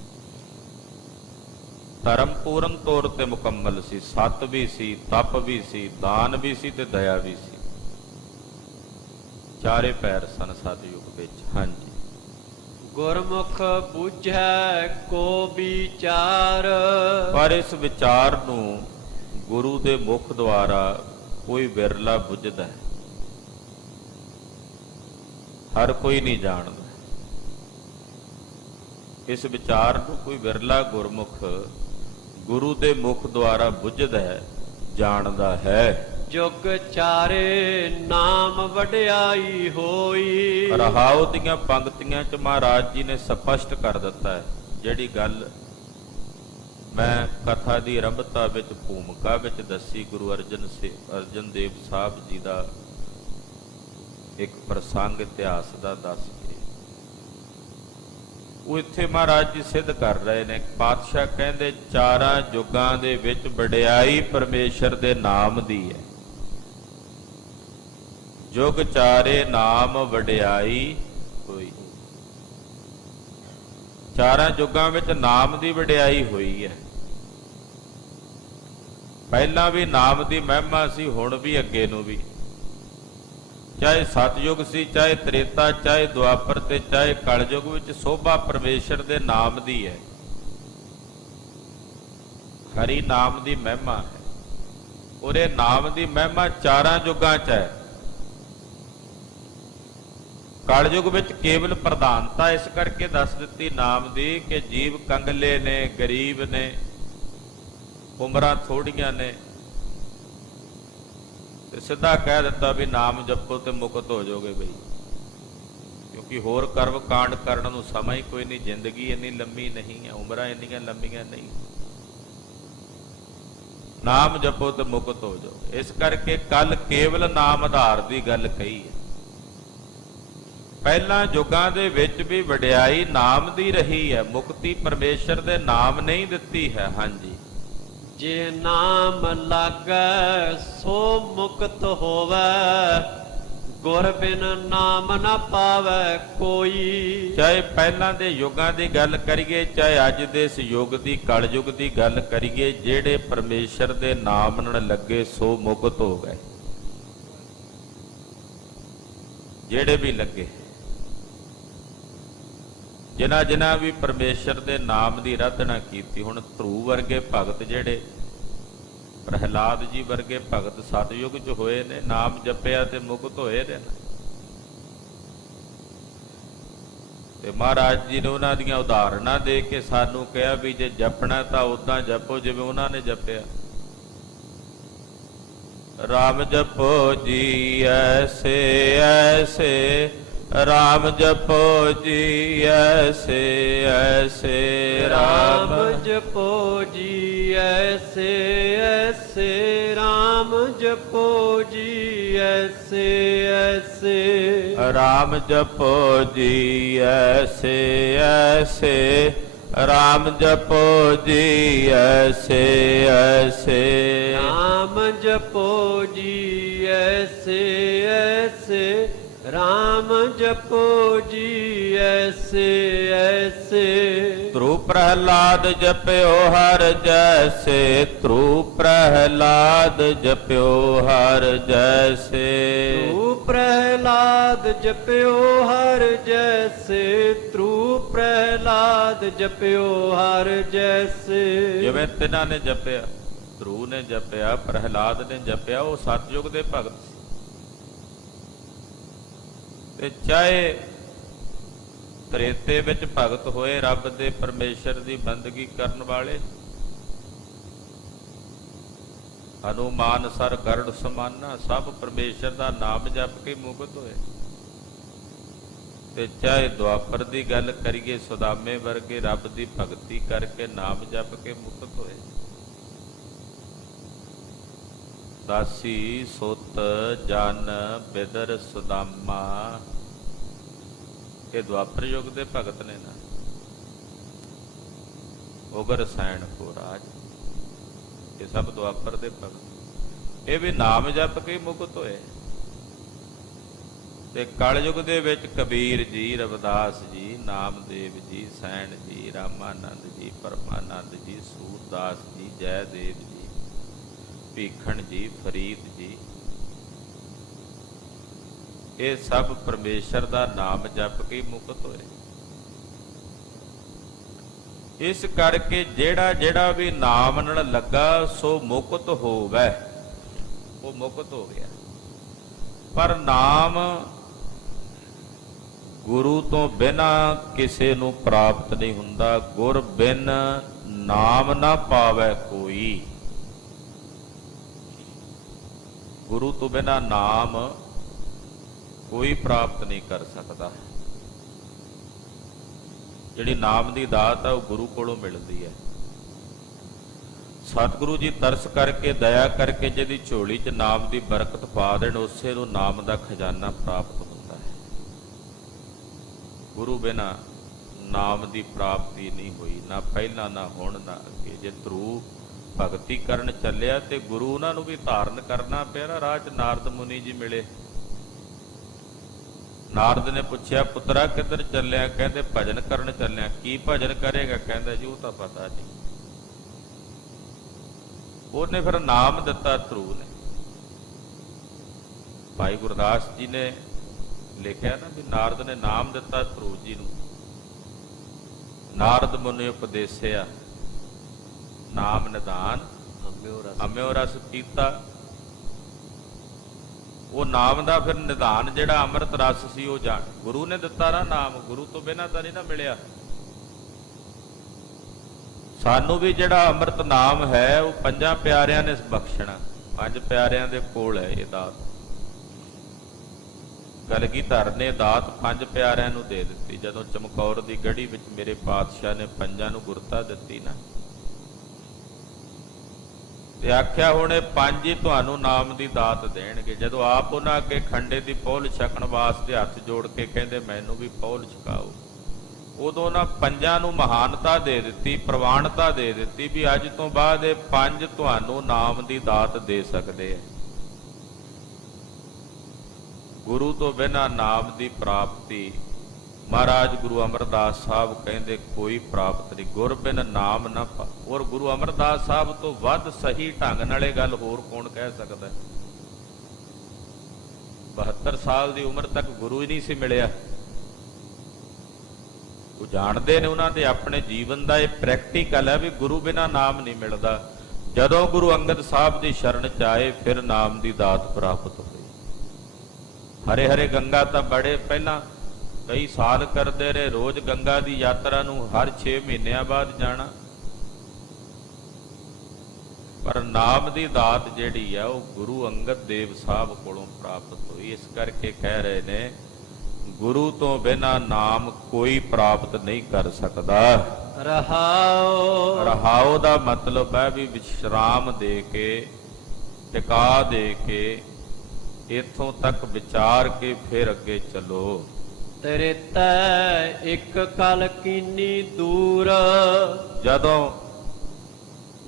ਧਰਮ ਪੂਰਨ ਤੌਰ ਤੇ ਮੁਕੰਮਲ ਸੀ। ਸਤ ਵੀ ਸੀ, ਤਪ ਵੀ ਸੀ, ਦਾਨ ਵੀ ਸੀ ਤੇ ਦਇਆ ਵੀ ਸੀ। 4 ਪੈਰ ਸਨ ਸਤਿਯੁਗ ਵਿੱਚ। ਹਾਂਜੀ। ਗੁਰਮੁਖ ਬੁਝੈ ਕੋ ਵਿਚਾਰ। ਪਰ ਇਸ ਵਿਚਾਰ ਨੂੰ ਗੁਰੂ ਦੇ ਮੁਖ ਦੁਆਰਾ ਕੋਈ ਵਿਰਲਾ ਬੁੱਝਦਾ ਹੈ, ਹਰ ਕੋਈ ਨਹੀਂ ਜਾਣਦਾ। ਇਸ ਵਿਚਾਰ ਨੂੰ ਕੋਈ ਵਿਰਲਾ ਗੁਰਮੁਖ ਗੁਰੂ ਦੇ ਮੁਖ ਦੁਆਰਾ ਬੁੱਝਦਾ ਹੈ, ਜਾਣਦਾ ਹੈ। ਜੁਗ ਚਾਰੇ ਨਾਮ ਵਡਿਆਈ ਹੋਈ। ਰਹਾਉ ਦੀਆਂ ਪੰਕਤੀਆਂ ਚ ਮਹਾਰਾਜ ਜੀ ਨੇ ਸਪਸ਼ਟ ਕਰ ਦਿੱਤਾ ਹੈ। ਜਿਹੜੀ ਗੱਲ ਮੈਂ ਕਥਾ ਦੀ ਆਰੰਭਤਾ ਵਿੱਚ ਭੂਮਿਕਾ ਵਿੱਚ ਦੱਸੀ, ਗੁਰੂ ਅਰਜਨ ਦੇਵ ਸਾਹਿਬ ਜੀ ਦਾ ਇੱਕ ਪ੍ਰਸੰਗ ਇਤਿਹਾਸ ਦਾ ਦੱਸ ਕੇ, ਉਹ ਇੱਥੇ ਮਹਾਰਾਜ ਜੀ ਸਿੱਧ ਕਰ ਰਹੇ ਨੇ। ਪਾਤਸ਼ਾਹ ਕਹਿੰਦੇ 4 ਯੁੱਗਾਂ ਦੇ ਵਿੱਚ ਵਡਿਆਈ ਪਰਮੇਸ਼ਰ ਦੇ ਨਾਮ ਦੀ ਹੈ। ਯੁੱਗ 4 ਨਾਮ ਵਡਿਆਈ ਹੋਈ। 4 ਯੁੱਗਾਂ ਵਿੱਚ ਨਾਮ ਦੀ ਵਡਿਆਈ ਹੋਈ ਹੈ। ਪਹਿਲਾਂ ਵੀ ਨਾਮ ਦੀ ਮਹਿਮਾ ਸੀ, ਹੁਣ ਵੀ ਅੱਗੇ ਨੂੰ ਵੀ। ਚਾਹੇ ਸਤਿਯੁਗ ਸੀ, ਚਾਹੇ ਤ੍ਰੇਤਾ, ਚਾਹੇ ਦੁਆਪਰ ਤੇ ਚਾਹੇ ਕਲਯੁਗ ਵਿੱਚ ਸੋਭਾ ਪਰਮੇਸ਼ਰ ਦੇ ਨਾਮ ਦੀ ਹੈ। ਹਰੀ ਨਾਮ ਦੀ ਮਹਿਮਾ ਹੈ। ਔਰ ਇਹ ਨਾਮ ਦੀ ਮਹਿਮਾ 4 ਯੁੱਗਾਂ 'ਚ ਹੈ। ਕਲਯੁਗ ਵਿੱਚ ਕੇਵਲ ਪ੍ਰਧਾਨਤਾ ਇਸ ਕਰਕੇ ਦੱਸ ਦਿੱਤੀ ਨਾਮ ਦੀ ਕਿ ਜੀਵ ਕੰਗਲੇ ਨੇ, ਗਰੀਬ ਨੇ, ਉਮਰਾਂ ਥੋੜੀਆਂ ਨੇ, ਤੇ ਸਿੱਧਾ ਕਹਿ ਦਿੱਤਾ ਵੀ ਨਾਮ ਜਪੋ ਤੇ ਮੁਕਤ ਹੋ ਜਾਓਗੇ ਬਈ, ਕਿਉਂਕਿ ਹੋਰ ਕਰਮ ਕਾਂਡ ਕਰਨ ਨੂੰ ਸਮਾਂ ਹੀ ਕੋਈ ਨਹੀਂ। ਜ਼ਿੰਦਗੀ ਇੰਨੀ ਲੰਮੀ ਨਹੀਂ ਹੈ, ਉਮਰਾਂ ਇੰਨੀਆਂ ਲੰਮੀਆਂ ਨਹੀਂ। ਨਾਮ ਜਪੋ ਤੇ ਮੁਕਤ ਹੋ ਜਾਓ। ਇਸ ਕਰਕੇ ਕੱਲ ਕੇਵਲ ਨਾਮ ਆਧਾਰ ਦੀ ਗੱਲ ਕਹੀ ਹੈ। ਪਹਿਲਾਂ ਯੁੱਗਾਂ ਦੇ ਵਿੱਚ ਵੀ ਵਡਿਆਈ ਨਾਮ ਦੀ ਰਹੀ ਹੈ, ਮੁਕਤੀ ਪਰਮੇਸ਼ਰ ਦੇ ਨਾਮ ਨਹੀਂ ਦਿੱਤੀ ਹੈ। ਹਾਂਜੀ। ਜੇ ਨਾਮ ਲਾਗੈ ਸੋ ਮੁਕਤ ਹੋਵੈ, ਗੁਰ ਬਿਨ ਨਾਮ ਨਾ ਪਾਵੈ ਕੋਈ। ਚਾਹੇ ਪਹਿਲਾਂ ਦੇ ਯੁੱਗਾਂ ਦੀ ਗੱਲ ਕਰੀਏ, ਚਾਹੇ ਅੱਜ ਦੇ ਇਸ ਯੁੱਗ ਦੀ ਕਲਯੁਗ ਦੀ ਗੱਲ ਕਰੀਏ, ਜਿਹੜੇ ਪਰਮੇਸ਼ਰ ਦੇ ਨਾਮ ਨਾਲ ਲੱਗੇ ਸੋ ਮੁਕਤ ਹੋ ਗਏ। ਜਿਹੜੇ ਵੀ ਲੱਗੇ ਜਿਨ੍ਹਾਂ ਜਿਨ੍ਹਾਂ ਵੀ ਪਰਮੇਸ਼ਰ ਦੇ ਨਾਮ ਦੀ ਆਰਾਧਨਾ ਕੀਤੀ। ਹੁਣ ਧਰੂ ਵਰਗੇ ਭਗਤ ਜਿਹੜੇ, ਪ੍ਰਹਿਲਾਦ ਜੀ ਵਰਗੇ ਭਗਤ ਸਤਯੁਗ 'ਚ ਹੋਏ ਨੇ, ਨਾਮ ਜਪਿਆ ਤੇ ਮੁਕਤ ਹੋਏ ਨੇ। ਤੇ ਮਹਾਰਾਜ ਜੀ ਨੇ ਉਹਨਾਂ ਦੀਆਂ ਉਦਾਹਰਨਾਂ ਦੇ ਕੇ ਸਾਨੂੰ ਕਿਹਾ ਵੀ ਜੇ ਜਪਣਾ ਤਾਂ ਉਦਾਂ ਜਪੋ ਜਿਵੇਂ ਉਹਨਾਂ ਨੇ ਜਪਿਆ। ਰਾਮ ਜਪੋ ਜੀ ਐਸੇ ਐਸੇ, ਰਾਮ ਜਪੋ ਜੀ ਐਸੇ ਐਸੇ, ਰਾਮ ਜਪੋ ਜੀ ਐਸੇ ਐਸੇ, ਰਾਮ ਜਪੋ ਜੀ ਐਸੇ ਐਸੇ, ਰਾਮ ਜਪੋ ਜੀ ਐਸੇ ਐਸੇ, ਰਾਮ ਜਪੋ ਜੀ ਐਸੇ ਐਸੇ, ਰਾਮ ਜਪੋ ਜੀ ਐਸੇ ਐਸੇ, ਰਾਮ ਜਪੋ ਜੀ ਐਸੇ ਐਸੇ। ਧਰੂ ਪ੍ਰਹਿਲਾਦ ਜਪਿਓ ਹਰ ਜੈਸੇ, ਧਰੂ ਪ੍ਰਹਿਲਾਦ ਜਪਿਓ ਹਰ ਜੈਸੇ, ਧਰੂ ਪ੍ਰਹਿਲਾਦ ਜਪਿਓ ਹਰ ਜੈਸੇ, ਧਰੂ ਪ੍ਰਹਿਲਾਦ ਜਪਿਓ ਹਰ ਜੈਸੇ। ਜਿਵੇਂ ਤਿੰਨਾਂ ਨੇ ਜਪਿਆ, ਧਰੂ ਨੇ ਜਪਿਆ, ਪ੍ਰਹਿਲਾਦ ਨੇ ਜਪਿਆ, ਉਹ ਸਤਯੁਗ ਦੇ ਭਗਤ ਸੀ। ਤੇ ਚਾਹੇ ਤ੍ਰੇਤੇ ਵਿੱਚ ਭਗਤ ਹੋਏ, ਰੱਬ ਦੇ ਪਰਮੇਸ਼ਰ ਦੀ ਬੰਦਗੀ ਕਰਨ ਵਾਲੇ, ਹਨੂਮਾਨ ਸਰ ਗਰੜ ਸਮਾਨਾ, ਸਭ ਪਰਮੇਸ਼ਰ ਦਾ ਨਾਮ ਜਪ ਕੇ ਮੁਕਤ ਹੋਏ। ਤੇ ਚਾਹੇ ਦੁਆਪਰ ਦੀ ਗੱਲ ਕਰੀਏ, ਸੁਦਾਮੇ ਵਰਗੇ ਰੱਬ ਦੀ ਭਗਤੀ ਕਰਕੇ ਨਾਮ ਜਪ ਕੇ ਮੁਕਤ ਹੋਏ। ਦਾਸੀ ਸੁਤ ਜਨ ਬਿਦਰ ਸੁਦਾਮਾ, ਇਹ ਦੁਆਪਰ ਯੁੱਗ ਦੇ ਭਗਤ ਨੇ ਨਾ। ਉਗਰ ਸੈਣ ਕੋ ਰਾਜ, ਇਹ ਸਭ ਦੁਆਪਰ ਦੇ ਭਗਤ, ਇਹ ਵੀ ਨਾਮ ਜਪ ਕੇ ਮੁਕਤ ਹੋਏ। ਤੇ ਕਲਯੁਗ ਦੇ ਵਿੱਚ ਕਬੀਰ ਜੀ, ਰਵਿਦਾਸ ਜੀ, ਨਾਮਦੇਵ ਜੀ, ਸੈਣ ਜੀ, ਰਾਮਾਨੰਦ ਜੀ, ਪਰਮਾਨੰਦ ਜੀ, ਸੂਰਦਾਸ ਜੀ, ਜੈਦੇਵ ਜੀ, ਭੀਖਣ ਜੀ, ਫਰੀਦ ਜੀ, ਇਹ ਸਭ ਪਰਮੇਸ਼ਰ ਦਾ ਨਾਮ ਜਪ ਕੇ ਮੁਕਤ ਹੋਏ। ਇਸ ਕਰਕੇ ਜਿਹੜਾ ਜਿਹੜਾ ਵੀ ਨਾਮ ਨਾਲ ਲੱਗਾ ਸੋ ਮੁਕਤ ਹੋਵੇ, ਉਹ ਮੁਕਤ ਹੋ ਗਿਆ। ਪਰ ਨਾਮ ਗੁਰੂ ਤੋਂ ਬਿਨਾ ਕਿਸੇ ਨੂੰ ਪ੍ਰਾਪਤ ਨਹੀਂ ਹੁੰਦਾ। ਗੁਰ ਬਿਨ ਨਾਮ ਨਾ ਪਾਵੇ ਕੋਈ, ਗੁਰੂ ਤੋਂ ਬਿਨਾ ਨਾਮ ਕੋਈ ਪ੍ਰਾਪਤ ਨਹੀਂ ਕਰ ਸਕਦਾ। ਜਿਹੜੀ ਨਾਮ ਦੀ ਦਾਤ ਹੈ ਉਹ ਗੁਰੂ ਕੋਲੋਂ ਮਿਲਦੀ ਹੈ। ਸਤਿਗੁਰੂ ਜੀ ਤਰਸ ਕਰਕੇ, ਦਇਆ ਕਰਕੇ ਜਿਹਦੀ ਝੋਲੀ 'ਚ ਨਾਮ ਦੀ ਬਰਕਤ ਪਾ ਦੇਣ, ਉਸੇ ਨੂੰ ਨਾਮ ਦਾ ਖਜ਼ਾਨਾ ਪ੍ਰਾਪਤ ਹੁੰਦਾ ਹੈ। ਗੁਰੂ ਬਿਨਾ ਨਾਮ ਦੀ ਪ੍ਰਾਪਤੀ ਨਹੀਂ ਹੋਈ, ਨਾ ਪਹਿਲਾਂ, ਨਾ ਹੁਣ, ਨਾ ਅੱਗੇ। ਜੇ ਧਰੂ ਭਗਤੀ ਕਰਨ ਚੱਲਿਆ ਤੇ ਗੁਰੂ ਉਹਨਾਂ ਨੂੰ ਵੀ ਧਾਰਨ ਕਰਨਾ ਪਿਆ ਨਾ। ਰਾਹ 'ਚ ਨਾਰਦ ਮੁਨੀ ਜੀ ਮਿਲੇ। ਨਾਰਦ ਨੇ ਪੁੱਛਿਆ, ਪੁੱਤਰਾ ਕਿੱਧਰ ਚੱਲਿਆ? ਕਹਿੰਦੇ ਭਜਨ ਕਰਨ ਚੱਲਿਆ। ਕੀ ਭਜਨ ਕਰੇਗਾ? ਕਹਿੰਦਾ ਜੀ ਉਹ ਤਾਂ ਪਤਾ ਨਹੀਂ। ਉਹਨੇ ਫਿਰ ਨਾਮ ਦਿੱਤਾ ਧਰੂ ਨੇ। ਭਾਈ ਗੁਰਦਾਸ ਜੀ ਨੇ ਲਿਖਿਆ ਨਾ ਵੀ ਨਾਰਦ ਨੇ ਨਾਮ ਦਿੱਤਾ ਧਰੂ ਜੀ ਨੂੰ। ਨਾਰਦ ਮੁਨੀ ਉਪਦੇਸਿਆ ਨਾਮ ਨਿਦਾਨ, ਅੰਮ੍ਰਿਉ ਰਸ ਪੀਤਾ। ਉਹ ਨਾਮ ਦਾ ਫਿਰ ਨਿਧਾਨ ਜਿਹੜਾ ਅੰਮ੍ਰਿਤ ਰਸ ਸੀ ਉਹ ਜਾਣ ਗੁਰੂ ਨੇ ਦਿੱਤਾ ਨਾ ਨਾਮ। ਗੁਰੂ ਤੋਂ ਬਿਨਾਂ ਤਾਂ ਨਹੀਂ ਨਾ ਮਿਲਿਆ। ਸਾਨੂੰ ਵੀ ਜਿਹੜਾ ਅੰਮ੍ਰਿਤ ਨਾਮ ਹੈ ਉਹ ਪੰਜਾਂ ਪਿਆਰਿਆਂ ਨੇ ਬਖਸ਼ਣਾ। ਪੰਜ ਪਿਆਰਿਆਂ ਦੇ ਕੋਲ ਹੈ ਇਹ ਦਾਤ। ਕਲਗੀਧਰ ਨੇ ਦਾਤ ਪੰਜ ਪਿਆਰਿਆਂ ਨੂੰ ਦੇ ਦਿੱਤੀ। ਜਦੋਂ ਚਮਕੌਰ ਦੀ ਗੜੀ ਵਿੱਚ ਮੇਰੇ ਪਾਤਸ਼ਾਹ ਨੇ ਪੰਜਾਂ ਨੂੰ ਗੁਰਤਾ ਦਿੱਤੀ ਨਾ, ਤੇ ਆਖਿਆ ਹੁਣ ਇਹ ਪੰਜ ਹੀ ਤੁਹਾਨੂੰ ਨਾਮ ਦੀ ਦਾਤ ਦੇਣਗੇ। ਜਦੋਂ ਆਪ ਉਹਨਾਂ ਅੱਗੇ ਖੰਡੇ ਦੀ ਪਹੁਲ ਛਕਣ ਵਾਸਤੇ ਹੱਥ ਜੋੜ ਕੇ ਕਹਿੰਦੇ ਮੈਨੂੰ ਵੀ ਪਹੁਲ ਛਕਾਓ, ਉਦੋਂ ਉਹਨਾਂ ਪੰਜਾਂ ਨੂੰ ਮਹਾਨਤਾ ਦੇ ਦਿੱਤੀ, ਪ੍ਰਵਾਨਤਾ ਦੇ ਦਿੱਤੀ ਵੀ ਅੱਜ ਤੋਂ ਬਾਅਦ ਇਹ ਪੰਜ ਤੁਹਾਨੂੰ ਨਾਮ ਦੀ ਦਾਤ ਦੇ ਸਕਦੇ ਆ। ਗੁਰੂ ਤੋਂ ਬਿਨਾਂ ਨਾਮ ਦੀ ਪ੍ਰਾਪਤੀ ਮਹਾਰਾਜ ਗੁਰੂ ਅਮਰਦਾਸ ਸਾਹਿਬ ਕਹਿੰਦੇ ਕੋਈ ਪ੍ਰਾਪਤ ਨਹੀਂ। ਗੁਰ ਬਿਨ ਨਾਮ ਨਾ ਪਾ। ਔਰ ਗੁਰੂ ਅਮਰਦਾਸ ਸਾਹਿਬ ਤੋਂ ਵੱਧ ਸਹੀ ਢੰਗ ਨਾਲ ਇਹ ਗੱਲ ਹੋਰ ਕੌਣ ਕਹਿ ਸਕਦਾ? 72 ਸਾਲ ਦੀ ਉਮਰ ਤੱਕ ਗੁਰੂ ਹੀ ਨਹੀਂ ਸੀ ਮਿਲਿਆ। ਉਹ ਜਾਣਦੇ ਨੇ, ਉਹਨਾਂ ਦੇ ਆਪਣੇ ਜੀਵਨ ਦਾ ਇਹ ਪ੍ਰੈਕਟੀਕਲ ਹੈ ਵੀ ਗੁਰੂ ਬਿਨਾ ਨਾਮ ਨਹੀਂ ਮਿਲਦਾ। ਜਦੋਂ ਗੁਰੂ ਅੰਗਦ ਸਾਹਿਬ ਦੀ ਸ਼ਰਨ ਚ ਆਏ ਫਿਰ ਨਾਮ ਦੀ ਦਾਤ ਪ੍ਰਾਪਤ ਹੋਈ। ਹਰੇ ਹਰੇ ਗੰਗਾ ਤਾਂ ਬੜੇ ਪਹਿਲਾਂ ਕਈ ਸਾਲ ਕਰਦੇ ਰਹੇ, ਰੋਜ਼ ਗੰਗਾ ਦੀ ਯਾਤਰਾ ਨੂੰ ਹਰ 6 ਮਹੀਨਿਆਂ ਬਾਅਦ ਜਾਣਾ, ਪਰ ਨਾਮ ਦੀ ਦਾਤ ਜਿਹੜੀ ਆ ਉਹ ਗੁਰੂ ਅੰਗਦ ਦੇਵ ਸਾਹਿਬ ਕੋਲੋਂ ਪ੍ਰਾਪਤ ਹੋਈ। ਇਸ ਕਰਕੇ ਕਹਿ ਰਹੇ ਨੇ ਗੁਰੂ ਤੋਂ ਬਿਨਾ ਨਾਮ ਕੋਈ ਪ੍ਰਾਪਤ ਨਹੀਂ ਕਰ ਸਕਦਾ। ਰਹਾਉ ਰਹਾਉ ਦਾ ਮਤਲਬ ਹੈ ਵੀ ਵਿਸ਼ਰਾਮ ਦੇ ਕੇ, ਟਿਕਾ ਦੇ ਕੇ, ਇੱਥੋਂ ਤੱਕ ਵਿਚਾਰ ਕੇ ਫਿਰ ਅੱਗੇ ਚੱਲੋ। ਤੇਰੇ ਤੈ ਇੱਕ ਕਲ ਕੀਨੀ ਦੂਰ। ਜਦੋਂ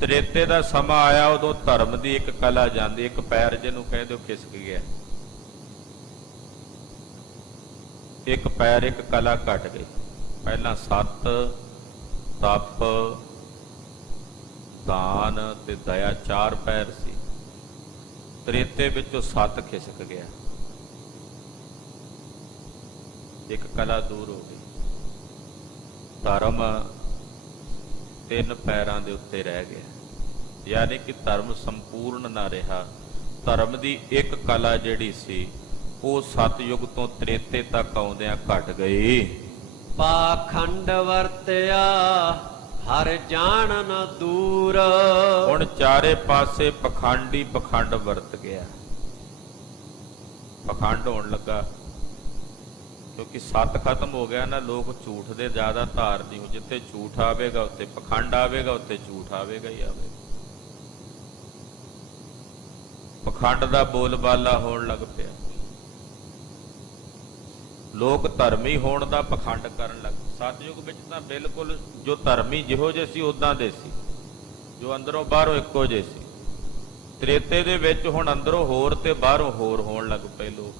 ਤ੍ਰੇਤੇ ਦਾ ਸਮਾਂ ਆਇਆ ਉਦੋਂ ਧਰਮ ਦੀ ਇੱਕ ਕਲਾ ਜਾਂਦੀ, ਇੱਕ ਪੈਰ ਜਿਹਨੂੰ ਕਹਿੰਦੇ ਉਹ ਖਿਸਕ ਗਿਆ, ਇੱਕ ਪੈਰ ਇੱਕ ਕਲਾ ਘਟ ਗਈ। ਪਹਿਲਾਂ ਸੱਤ, ਤਪ, ਦਾਨ ਤੇ ਦਇਆ 4 ਪੈਰ ਸੀ, ਤ੍ਰੇਤੇ ਵਿੱਚੋਂ 7 ਖਿਸਕ ਗਿਆ, ਇੱਕ ਕਲਾ ਦੂਰ ਹੋ ਗਈ। ਧਰਮ 3 ਪੈਰਾਂ ਦੇ ਉੱਤੇ ਰਹਿ ਗਿਆ, ਯਾਨੀ ਕਿ ਧਰਮ ਸੰਪੂਰਨ ਨਾ ਰਿਹਾ। ਧਰਮ ਦੀ ਇੱਕ ਕਲਾ ਜਿਹੜੀ ਸੀ ਉਹ ਸਤਯੁਗ ਤੋਂ ਤ੍ਰੇਤੇ ਤੱਕ ਆਉਂਦਿਆਂ ਘਟ ਗਈ। ਪਾਖੰਡ ਵਰਤਿਆ ਹਰ ਜਾਣਨ ਦੂਰ। ਹੁਣ ਚਾਰੇ ਪਾਸੇ ਪਖੰਡੀ ਪਖੰਡ ਵਰਤ ਗਿਆ, ਪਖੰਡ ਹੋਣ ਲੱਗਾ, ਕਿਉਂਕਿ ਸੱਤ ਖਤਮ ਹੋ ਗਿਆ ਨਾ। ਲੋਕ ਝੂਠ ਦੇ ਜ਼ਿਆਦਾ ਧਾਰਨੀ ਹੋ, ਜਿੱਥੇ ਝੂਠ ਆਵੇਗਾ ਉੱਥੇ ਪਖੰਡ ਆਵੇਗਾ, ਉੱਥੇ ਝੂਠ ਆਵੇਗਾ ਹੀ ਆਵੇਗਾ। ਪਖੰਡ ਦਾ ਬੋਲਬਾਲਾ ਹੋਣ ਲੱਗ ਪਿਆ, ਲੋਕ ਧਰਮੀ ਹੋਣ ਦਾ ਪਖੰਡ ਕਰਨ ਲੱਗ। ਸਤਯੁਗ ਵਿੱਚ ਤਾਂ ਬਿਲਕੁਲ ਜੋ ਧਰਮੀ ਜਿਹੋ ਜਿਹੇ ਸੀ ਉਦਾਂ ਦੇ ਸੀ, ਜੋ ਅੰਦਰੋਂ ਬਾਹਰੋਂ ਇੱਕੋ ਜਿਹੇ ਸੀ। ਤ੍ਰੇਤੇ ਦੇ ਵਿੱਚ ਹੁਣ ਅੰਦਰੋਂ ਹੋਰ ਤੇ ਬਾਹਰੋਂ ਹੋਰ ਹੋਣ ਲੱਗ ਪਏ ਲੋਕ।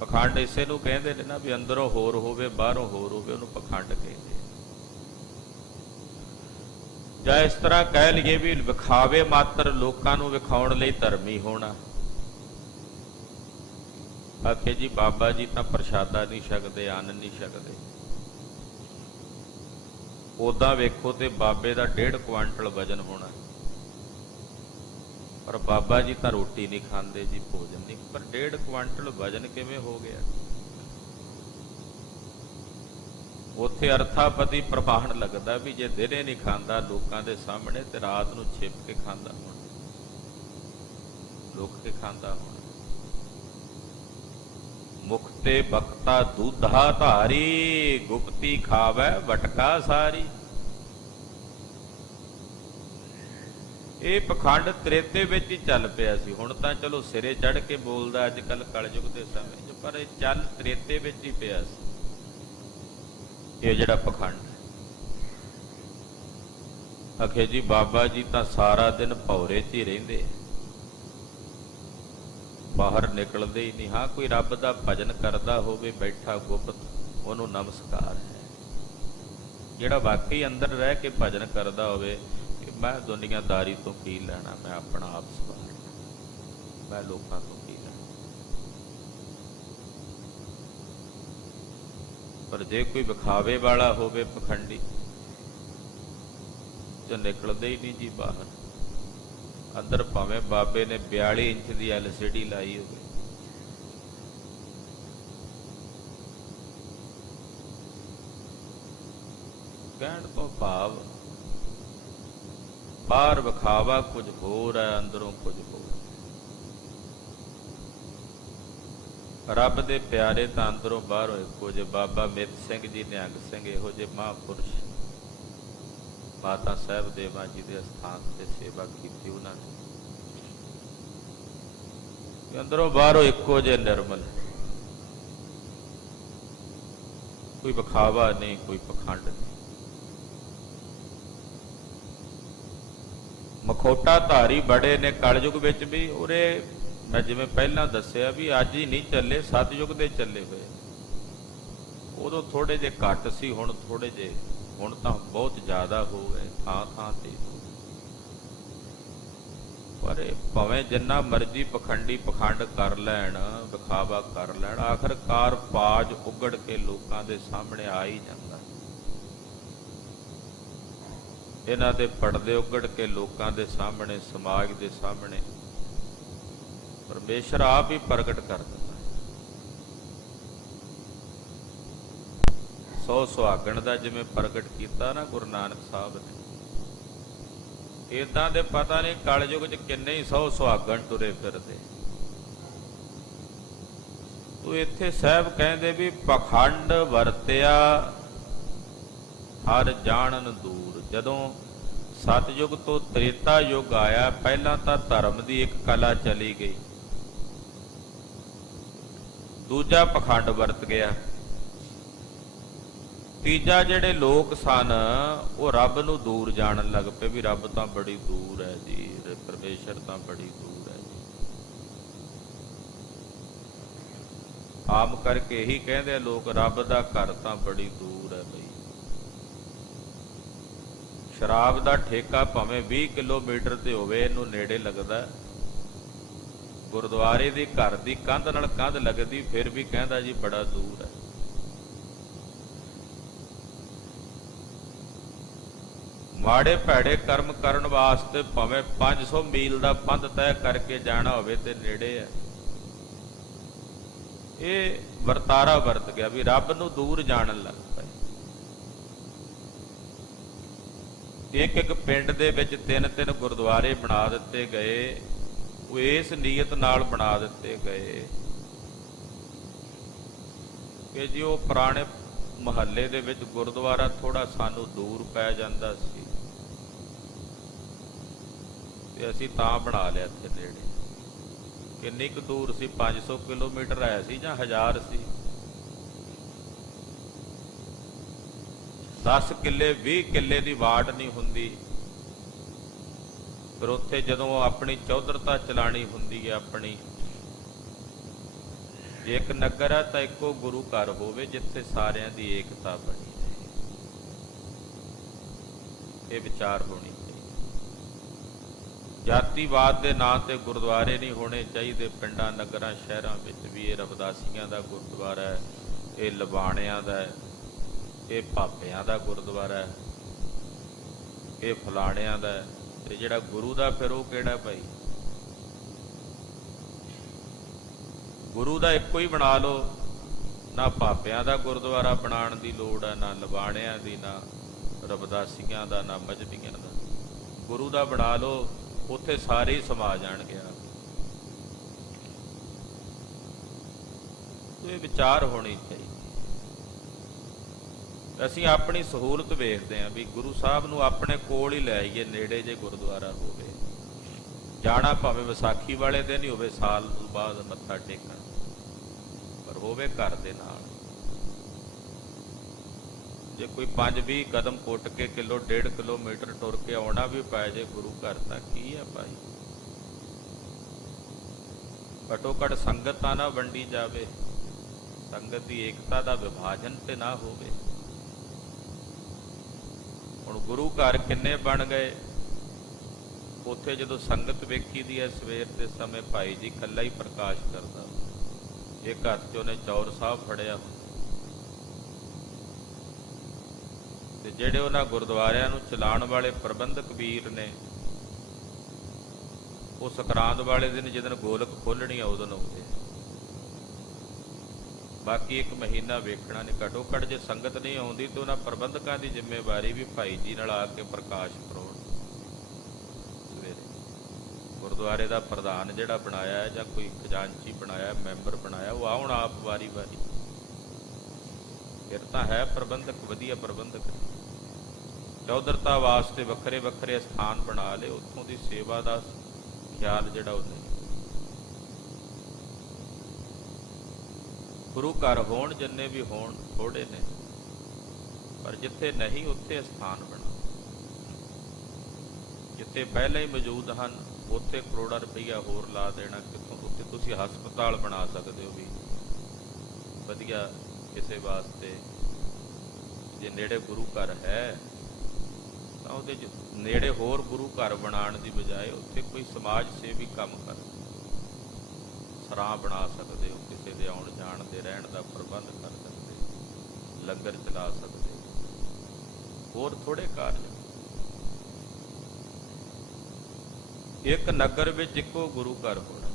ਪਖੰਡ ਇਸੇ ਨੂੰ ਕਹਿੰਦੇ ਨੇ ਨਾ ਵੀ ਅੰਦਰੋਂ ਹੋਰ ਹੋਵੇ ਬਾਹਰੋਂ ਹੋਰ ਹੋਵੇ, ਉਹਨੂੰ ਪਖੰਡ ਕਹਿੰਦੇ। ਜਾਂ ਇਸ ਤਰ੍ਹਾਂ ਕਹਿ ਲਈਏ ਵੀ ਵਿਖਾਵੇ ਮਾਤਰ, ਲੋਕਾਂ ਨੂੰ ਵਿਖਾਉਣ ਲਈ ਧਰਮੀ ਹੋਣਾ। ਆਖੇ ਜੀ ਬਾਬਾ ਜੀ ਤਾਂ ਪ੍ਰਸ਼ਾਦਾ ਨਹੀਂ ਛਕਦੇ, ਅੰਨ ਨਹੀਂ ਛਕਦੇ। ਉਦਾਂ ਵੇਖੋ ਤੇ ਬਾਬੇ ਦਾ 1.5 ਕੁਆਂਟਲ ਵਜਨ ਹੋਣਾ, ਪਰ ਬਾਬਾ ਜੀ ਤਾਂ ਰੋਟੀ ਨਹੀਂ ਖਾਂਦੇ ਜੀ, ਭੋਜਨ ਨਹੀਂ। ਪਰ 1.5 ਕੁਆਂਟਲ ਵਜਨ ਕਿਵੇਂ ਹੋ ਗਿਆ? ਉੱਥੇ ਅਰਥਾਪਤੀ ਪ੍ਰਮਾਣ ਲੱਗਦਾ ਵੀ ਜੇ ਦਿਨੇ ਨਹੀਂ ਖਾਂਦਾ ਲੋਕਾਂ ਦੇ ਸਾਹਮਣੇ ਤੇ ਰਾਤ ਨੂੰ ਛਿਪ ਕੇ ਖਾਂਦਾ ਹੋਣਾ, ਲੁਕ ਕੇ ਖਾਂਦਾ ਹੋਣਾ। ਮੁਖ ਤੇ ਬਖਤਾ ਦੁੱਧਾ ਧਾਰੀ, ਗੁਪਤੀ ਖਾਵੈ ਵਟਕਾ ਸਾਰੀ। ਇਹ ਪਖੰਡ ਤ੍ਰੇਤੇ ਵਿੱਚ ਹੀ ਚੱਲ ਪਿਆ ਸੀ। ਹੁਣ ਤਾਂ ਚਲੋ ਸਿਰੇ ਚੜ ਕੇ ਬੋਲਦਾ ਅੱਜ ਕੱਲ ਕਲਯੁਗ ਦੇ ਸਮੇਂ 'ਚ, ਪਰ ਇਹ ਚੱਲ ਤ੍ਰੇਤੇ ਵਿੱਚ ਹੀ ਪਿਆ ਸੀ ਇਹ ਜਿਹੜਾ ਪਖੰਡ। ਆਖੇ ਜੀ ਬਾਬਾ ਜੀ ਤਾਂ ਸਾਰਾ ਦਿਨ ਭੌਰੇ 'ਚ ਹੀ ਰਹਿੰਦੇ, ਬਾਹਰ ਨਿਕਲਦੇ ਹੀ ਨਹੀਂ। ਹਾਂ, ਕੋਈ ਰੱਬ ਦਾ ਭਜਨ ਕਰਦਾ ਹੋਵੇ ਬੈਠਾ ਗੁਪਤ, ਉਹਨੂੰ ਨਮਸਕਾਰ ਹੈ। ਜਿਹੜਾ ਵਾਕਈ ਅੰਦਰ ਰਹਿ ਕੇ ਭਜਨ ਕਰਦਾ ਹੋਵੇ ਕਿ ਮੈਂ ਦੁਨੀਆਦਾਰੀ ਤੋਂ ਕੀ ਲੈਣਾ, ਮੈਂ ਆਪਣਾ ਆਪ ਸੰਭਾਲਣਾ, ਮੈਂ ਲੋਕਾਂ ਤੋਂ ਕੀ ਲੈਣਾ। ਪਰ ਜੇ ਕੋਈ ਵਿਖਾਵੇ ਵਾਲਾ ਹੋਵੇ ਪਖੰਡੀ, ਤੇ ਨਿਕਲਦੇ ਹੀ ਨਹੀਂ ਜੀ ਬਾਹਰ। ਅੰਦਰ ਭਾਵੇਂ ਬਾਬੇ ਨੇ 42 ਇੰਚ ਦੀ LCD ਲਾਈ ਹੋਵੇ, ਕਹਿਣ ਤੋਂ ਭਾਵ ਬਾਹਰ ਵਿਖਾਵਾ ਕੁਝ ਹੋਰ ਹੈ, ਅੰਦਰੋਂ ਕੁਝ ਹੋਰ। ਰੱਬ ਦੇ ਪਿਆਰੇ ਤਾਂ ਅੰਦਰੋਂ ਬਾਹਰੋਂ ਇੱਕੋ ਜਿਹੇ। ਬਾਬਾ ਮਿੱਤ ਸਿੰਘ ਜੀ, ਨਿਹੰਗ ਸਿੰਘ, ਇਹੋ ਜਿਹੇ ਮਹਾਂਪੁਰਸ਼ ਮਾਤਾ ਸਾਹਿਬ ਦੇਵਾਂ ਜੀ ਦੇ ਅਸਥਾਨ ਤੇ ਸੇਵਾ ਕੀਤੀ ਉਹਨਾਂ ਨੇ, ਅੰਦਰੋਂ ਬਾਹਰੋਂ ਇੱਕੋ ਜਿਹੇ ਨਿਰਮਲ। ਕੋਈ ਵਿਖਾਵਾ ਨਹੀਂ, ਕੋਈ ਪਖੰਡ ਨਹੀਂ। ਮਖੌਟਾ ਧਾਰੀ ਬੜੇ ਨੇ ਕਲਯੁਗ ਵਿੱਚ ਵੀ। ਉਰੇ ਮੈਂ ਜਿਵੇਂ ਪਹਿਲਾਂ ਦੱਸਿਆ ਵੀ ਅੱਜ ਹੀ ਨਹੀਂ ਚੱਲੇ, ਸਤਯੁਗ ਦੇ ਚੱਲੇ ਹੋਏ। ਉਦੋਂ ਥੋੜੇ ਜਿਹੇ ਘੱਟ ਸੀ, ਹੁਣ ਥੋੜੇ ਜਿਹੇ, ਹੁਣ ਤਾਂ ਬਹੁਤ ਜ਼ਿਆਦਾ ਹੋ ਗਏ ਥਾਂ ਥਾਂ ਤੇ। ਪਰ ਇਹ ਭਾਵੇਂ ਜਿੰਨਾ ਮਰਜ਼ੀ ਪਖੰਡੀ ਪਖੰਡ ਕਰ ਲੈਣ, ਵਿਖਾਵਾ ਕਰ ਲੈਣ, ਆਖਰਕਾਰ ਪਾਜ ਉਗੜ ਕੇ ਲੋਕਾਂ ਦੇ ਸਾਹਮਣੇ ਆ ਹੀ ਜਾਂਦਾ। ਇਹਨਾਂ ਦੇ ਪਰਦੇ ਉਗੜ ਕੇ ਲੋਕਾਂ ਦੇ ਸਾਹਮਣੇ, ਸਮਾਜ ਦੇ ਸਾਹਮਣੇ ਪਰਮੇਸ਼ਰ ਆਪ ਹੀ ਪ੍ਰਗਟ ਕਰ ਦਿੰਦਾ। ਸੌ ਸੁਹਾਗਣ ਦਾ ਜਿਵੇਂ ਪ੍ਰਗਟ ਕੀਤਾ ਨਾ ਗੁਰੂ ਨਾਨਕ ਸਾਹਿਬ ਨੇ, ਏਦਾਂ ਦੇ ਪਤਾ ਨਹੀਂ ਕਲਯੁਗ ਚ ਕਿੰਨੇ ਹੀ 100 ਸੁਹਾਗਣ ਤੁਰੇ ਫਿਰਦੇ। ਤੂੰ ਇੱਥੇ ਸਾਹਿਬ ਕਹਿੰਦੇ ਵੀ ਪਖੰਡ ਵਰਤਿਆ ਹਰ ਜਾਣਨ ਦੂਰ। ਜਦੋਂ ਸਤਯੁਗ ਤੋਂ ਤ੍ਰੇਤਾ ਯੁਗ ਆਇਆ, ਪਹਿਲਾਂ ਤਾਂ ਧਰਮ ਦੀ ਇੱਕ ਕਲਾ ਚਲੀ ਗਈ, ਦੂਜਾ ਪਖੰਡ ਵਰਤ ਗਿਆ, ਤੀਜਾ ਜਿਹੜੇ ਲੋਕ ਸਨ ਉਹ ਰੱਬ ਨੂੰ ਦੂਰ ਜਾਣਨ ਲੱਗ ਪਏ ਵੀ ਰੱਬ ਤਾਂ ਬੜੀ ਦੂਰ ਹੈ ਜੀ, ਪਰਮੇਸ਼ਰ ਤਾਂ ਬੜੀ ਦੂਰ ਹੈ ਜੀ। ਆਮ ਕਰਕੇ ਇਹੀ ਕਹਿੰਦੇ ਲੋਕ, ਰੱਬ ਦਾ ਘਰ ਤਾਂ ਬੜੀ ਦੂਰ ਹੈ ਬਈ। ਸ਼ਰਾਬ ਦਾ ਠੇਕਾ ਭਾਵੇਂ 20 ਕਿਲੋਮੀਟਰ ਤੇ ਹੋਵੇ, ਇਹਨੂੰ ਨੇੜੇ ਲੱਗਦਾ। ਗੁਰਦੁਆਰੇ ਦੀ ਘਰ ਦੀ ਕੰਧ ਨਾਲ ਕੰਧ ਲੱਗਦੀ, ਫਿਰ ਵੀ ਕਹਿੰਦਾ ਜੀ ਬੜਾ ਦੂਰ ਹੈ। ਮਾੜੇ ਭੈੜੇ ਕਰਮ ਕਰਨ ਵਾਸਤੇ ਭਾਵੇਂ 500 ਮੀਲ ਦਾ ਪੰਧ ਤੈਅ ਕਰਕੇ ਜਾਣਾ ਹੋਵੇ ਤੇ ਨੇੜੇ ਹੈ। ਇਹ ਵਰਤਾਰਾ ਵਰਤ ਗਿਆ ਵੀ ਰੱਬ ਨੂੰ ਦੂਰ ਜਾਣਨ ਲੱਗ ਪਏ। ਇੱਕ ਇੱਕ ਪਿੰਡ ਦੇ ਵਿੱਚ 3-3 ਗੁਰਦੁਆਰੇ ਬਣਾ ਦਿੱਤੇ ਗਏ। ਉਹ ਇਸ ਨੀਅਤ ਨਾਲ ਬਣਾ ਦਿੱਤੇ ਗਏ ਕਿ ਜੀ ਉਹ ਪੁਰਾਣੇ ਮੁਹੱਲੇ ਦੇ ਵਿੱਚ ਗੁਰਦੁਆਰਾ ਥੋੜਾ ਸਾਨੂੰ ਦੂਰ ਪੈ ਜਾਂਦਾ ਸੀ ਤੇ ਅਸੀਂ ਤਾਂ ਬਣਾ ਲਿਆ ਇੱਥੇ ਨੇੜੇ। ਕਿੰਨੀ ਕੁ ਦੂਰ ਸੀ? 500 ਕਿਲੋਮੀਟਰ ਆਇਆ ਸੀ ਜਾਂ 1000 ਸੀ? 10 ਕਿੱਲੇ 20 ਕਿੱਲੇ ਦੀ ਵਾਟ ਨਹੀਂ ਹੁੰਦੀ। ਫਿਰ ਉੱਥੇ ਜਦੋਂ ਆਪਣੀ ਚੌਧਰਤਾ ਚਲਾਣੀ ਹੁੰਦੀ ਹੈ, ਆਪਣੀ ਇੱਕ ਨਗਰ ਹੈ ਤਾਂ ਇੱਕੋ ਗੁਰੂ ਘਰ ਹੋਵੇ ਜਿੱਥੇ ਸਾਰਿਆਂ ਦੀ ਏਕਤਾ ਬਣੀ ਰਹੇ। ਇਹ ਵਿਚਾਰ ਹੋਣੀ ਚਾਹੀਦੀ। ਜਾਤੀਵਾਦ ਦੇ ਨਾਂ ਤੇ ਗੁਰਦੁਆਰੇ ਨਹੀਂ ਹੋਣੇ ਚਾਹੀਦੇ ਪਿੰਡਾਂ, ਨਗਰਾਂ, ਸ਼ਹਿਰਾਂ ਵਿੱਚ ਵੀ। ਇਹ ਰਵਿਦਾਸੀਆਂ ਦਾ ਗੁਰਦੁਆਰਾ ਹੈ, ਇਹ ਲਬਾਣਿਆਂ ਦਾ ਹੈ, ਇਹ ਭਾਪਿਆਂ ਦਾ ਗੁਰਦੁਆਰਾ ਹੈ, ਇਹ ਫਲਾਣਿਆਂ ਦਾ ਹੈ। ਤੇ ਜਿਹੜਾ ਗੁਰੂ ਦਾ ਫਿਰ ਉਹ ਕਿਹੜਾ ਭਾਈ? ਗੁਰੂ ਦਾ ਇੱਕੋ ਹੀ ਬਣਾ ਲਓ। ਨਾ ਭਾਪਿਆਂ ਦਾ ਗੁਰਦੁਆਰਾ ਬਣਾਉਣ ਦੀ ਲੋੜ ਹੈ, ਨਾ ਲਬਾਣਿਆਂ ਦੀ, ਨਾ ਰਵਿਦਾਸੀਆਂ ਦਾ, ਨਾ ਮਜ਼੍ਹਬੀਆਂ ਦਾ। ਗੁਰੂ ਦਾ ਬਣਾ ਲਓ, ਉੱਥੇ ਸਾਰੇ ਹੀ ਸਮਾ ਜਾਣਗੇ। ਇਹ ਵਿਚਾਰ ਹੋਣੀ ਚਾਹੀਦੀ। ਅਸੀਂ ਆਪਣੀ ਸਹੂਲਤ ਵੇਖਦੇ ਹਾਂ ਵੀ ਗੁਰੂ ਸਾਹਿਬ ਨੂੰ ਆਪਣੇ ਕੋਲ ਹੀ ਲੈ ਆਈਏ, ਨੇੜੇ ਜੇ ਗੁਰਦੁਆਰਾ ਹੋਵੇ। ਜਾਣਾ ਭਾਵੇਂ ਵਿਸਾਖੀ ਵਾਲੇ ਦਿਨ ਹੀ ਹੋਵੇ, ਸਾਲ ਤੋਂ ਬਾਅਦ ਮੱਥਾ ਟੇਕਣ, ਪਰ ਹੋਵੇ ਘਰ ਦੇ ਨਾਲ। ਜੇ ਕੋਈ 5-20 ਕਦਮ ਪੁੱਟ ਕੇ 1.5 ਕਿਲੋਮੀਟਰ ਟੁਰ ਕੇ ਆਉਣਾ ਵੀ ਪੈ ਜੇ ਗੁਰੂ ਘਰ, ਤਾਂ ਕੀ ਹੈ ਭਾਈ? ਘੱਟੋ ਘੱਟ ਸੰਗਤ ਤਾਂ ਨਾ ਵੰਡੀ ਜਾਵੇ, ਸੰਗਤ ਦੀ ਏਕਤਾ ਦਾ ਵਿਭਾਜਨ ਤੇ ਨਾ ਹੋਵੇ। ਹੁਣ ਗੁਰੂ ਘਰ ਕਿੰਨੇ ਬਣ ਗਏ। ਉੱਥੇ ਜਦੋਂ ਸੰਗਤ ਵੇਖੀ ਦੀ ਹੈ ਸਵੇਰ ਦੇ ਸਮੇਂ, ਭਾਈ ਜੀ ਇਕੱਲਾ ਹੀ ਪ੍ਰਕਾਸ਼ ਕਰਦਾ, ਇੱਕ ਹੱਥ 'ਚ ਉਹਨੇ ਚੌਰ ਸਾਹਿਬ ਫੜਿਆ। ਤੇ ਜਿਹੜੇ ਉਹਨਾਂ ਗੁਰਦੁਆਰਿਆਂ ਨੂੰ ਚਲਾਉਣ ਵਾਲੇ ਪ੍ਰਬੰਧਕ ਵੀਰ ਨੇ, ਉਹ ਸੰਕਰਾਂਤ ਵਾਲੇ ਦਿਨ ਜਦੋਂ ਗੋਲਕ ਖੋਲਣੀ ਆ ਉਦੋਂ ਆਉਂਦੇ। ਬਾਕੀ ਇੱਕ ਮਹੀਨਾ ਵੇਖਣਾ ਨਹੀਂ। ਘੱਟੋ ਘੱਟ ਜੇ ਸੰਗਤ ਨਹੀਂ ਆਉਂਦੀ ਤਾਂ ਉਹਨਾਂ ਪ੍ਰਬੰਧਕਾਂ ਦੀ ਜ਼ਿੰਮੇਵਾਰੀ ਵੀ ਭਾਈ ਜੀ ਨਾਲ ਆ ਕੇ ਪ੍ਰਕਾਸ਼ ਕਰਾਉਣ। ਸਵੇਰੇ ਗੁਰਦੁਆਰੇ ਦਾ ਪ੍ਰਧਾਨ ਜਿਹੜਾ ਬਣਾਇਆ ਹੈ ਜਾਂ ਕੋਈ ਖਜ਼ਾਨਚੀ ਬਣਾਇਆ, ਮੈਂਬਰ ਬਣਾਇਆ, ਉਹ ਆਉਣ ਆਪ ਵਾਰੀ ਵਾਰੀ। ਫਿਰ ਤਾਂ ਹੈ ਪ੍ਰਬੰਧਕ, ਵਧੀਆ ਪ੍ਰਬੰਧਕ। ਚੌਧਰਤਾ ਵਾਸਤੇ ਵੱਖਰੇ ਵੱਖਰੇ ਸਥਾਨ ਬਣਾ ਲਏ, ਉੱਥੋਂ ਦੀ ਸੇਵਾ ਦਾ ਖਿਆਲ ਜਿਹੜਾ ਉਹ ਨਹੀਂ। ਗੁਰੂ ਘਰ ਹੋਣ, ਜਿੰਨੇ ਵੀ ਹੋਣ, ਥੋੜੇ ਨੇ, ਪਰ ਜਿੱਥੇ ਨਹੀਂ ਉੱਥੇ ਸਥਾਨ ਬਣਾ। ਜਿੱਥੇ ਪਹਿਲਾਂ ਹੀ ਮੌਜੂਦ ਹਨ ਉੱਥੇ ਕਰੋੜਾਂ ਰੁਪਈਆ ਹੋਰ ਲਾ ਦੇਣਾ ਕਿੱਥੋਂ? ਉੱਥੇ ਤੁਸੀਂ ਹਸਪਤਾਲ ਬਣਾ ਸਕਦੇ ਹੋ ਵੀ ਵਧੀਆ ਕਿਸੇ ਵਾਸਤੇ। ਜੇ ਨੇੜੇ ਗੁਰੂ ਘਰ ਹੈ ਤਾਂ ਉਹਦੇ 'ਚ ਨੇੜੇ ਹੋਰ ਗੁਰੂ ਘਰ ਬਣਾਉਣ ਦੀ ਬਜਾਏ ਉੱਥੇ ਕੋਈ ਸਮਾਜ ਸੇਵੀ ਕੰਮ ਕਰ, ਸਰਾਂ ਬਣਾ ਸਕਦੇ ਹੋ, ਕਿਸੇ ਦੇ ਆਉਣ ਜਾਣ ਦੇ ਰਹਿਣ ਦਾ ਪ੍ਰਬੰਧ ਕਰ ਸਕਦੇ, ਲੰਗਰ ਚਲਾ ਸਕਦੇ, ਹੋਰ ਥੋੜੇ ਕਾਰਜ। ਇੱਕ ਨਗਰ ਵਿੱਚ ਇੱਕੋ ਗੁਰੂ ਘਰ ਹੋਣਾ।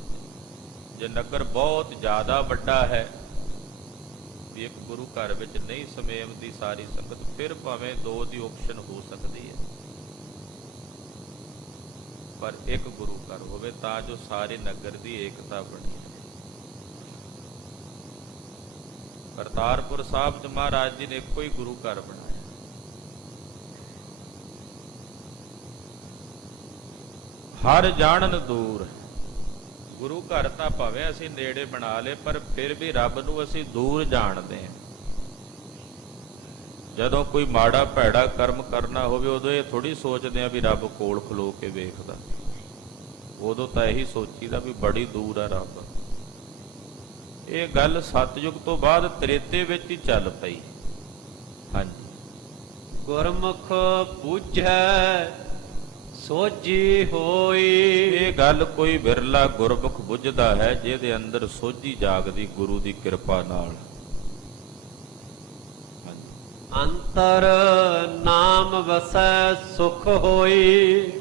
ਜੇ ਨਗਰ ਬਹੁਤ ਜ਼ਿਆਦਾ ਵੱਡਾ ਹੈ, ਵੀ ਇੱਕ ਗੁਰੂ ਘਰ ਵਿੱਚ ਨਹੀਂ ਸਮੇਮਦੀ ਸਾਰੀ ਸੰਗਤ, ਫਿਰ ਭਾਵੇਂ ਦੋ ਦੀ ਆਪਸ਼ਨ ਹੋ ਸਕਦੀ ਹੈ, ਪਰ ਇੱਕ ਗੁਰੂ ਘਰ ਹੋਵੇ ਤਾਂ ਜੋ ਸਾਰੇ ਨਗਰ ਦੀ ਏਕਤਾ ਬਣੀ। ਕਰਤਾਰਪੁਰ ਸਾਹਿਬ 'ਚ ਮਹਾਰਾਜ ਜੀ ਨੇ ਇੱਕੋ ਹੀ ਗੁਰੂ ਘਰ ਬਣਾਇਆ। ਹਰ ਜਾਣਨ ਦੂਰ, ਗੁਰੂ ਘਰ ਤਾਂ ਭਾਵੇਂ ਅਸੀਂ ਨੇੜੇ ਬਣਾ ਲਏ, ਪਰ ਫਿਰ ਵੀ ਰੱਬ ਨੂੰ ਅਸੀਂ ਦੂਰ ਜਾਣਦੇ ਹਾਂ। ਜਦੋਂ ਕੋਈ ਮਾੜਾ ਭੈੜਾ ਕਰਮ ਕਰਨਾ ਹੋਵੇ, ਉਦੋਂ ਇਹ ਥੋੜੀ ਸੋਚਦੇ ਆ ਵੀ ਰੱਬ ਕੋਲ ਖਲੋ ਕੇ ਵੇਖਦਾ, ਉਦੋਂ ਤਾਂ ਇਹੀ ਸੋਚੀਦਾ ਵੀ ਬੜੀ ਦੂਰ ਆ ਰੱਬ। ਇਹ ਗੱਲ ਸਤਿਯੁਗ ਤੋਂ ਬਾਅਦ ਤ੍ਰੇਤੇ ਵਿੱਚ ਹੀ ਚੱਲ ਪਈ। ਹਾਂਜੀ, ਗੁਰਮੁਖ ਬੁਝੈ ਸੋਝੀ ਹੋਈ। ਇਹ ਗੱਲ ਕੋਈ ਬਿਰਲਾ ਗੁਰਮੁਖ ਬੁੱਝਦਾ ਹੈ, ਜਿਹਦੇ ਅੰਦਰ ਸੋਝੀ ਜਾਗਦੀ ਗੁਰੂ ਦੀ ਕਿਰਪਾ ਨਾਲ। ਅੰਤਰ ਨਾਮ ਵਸੈ ਸੁਖ ਹੋਈ।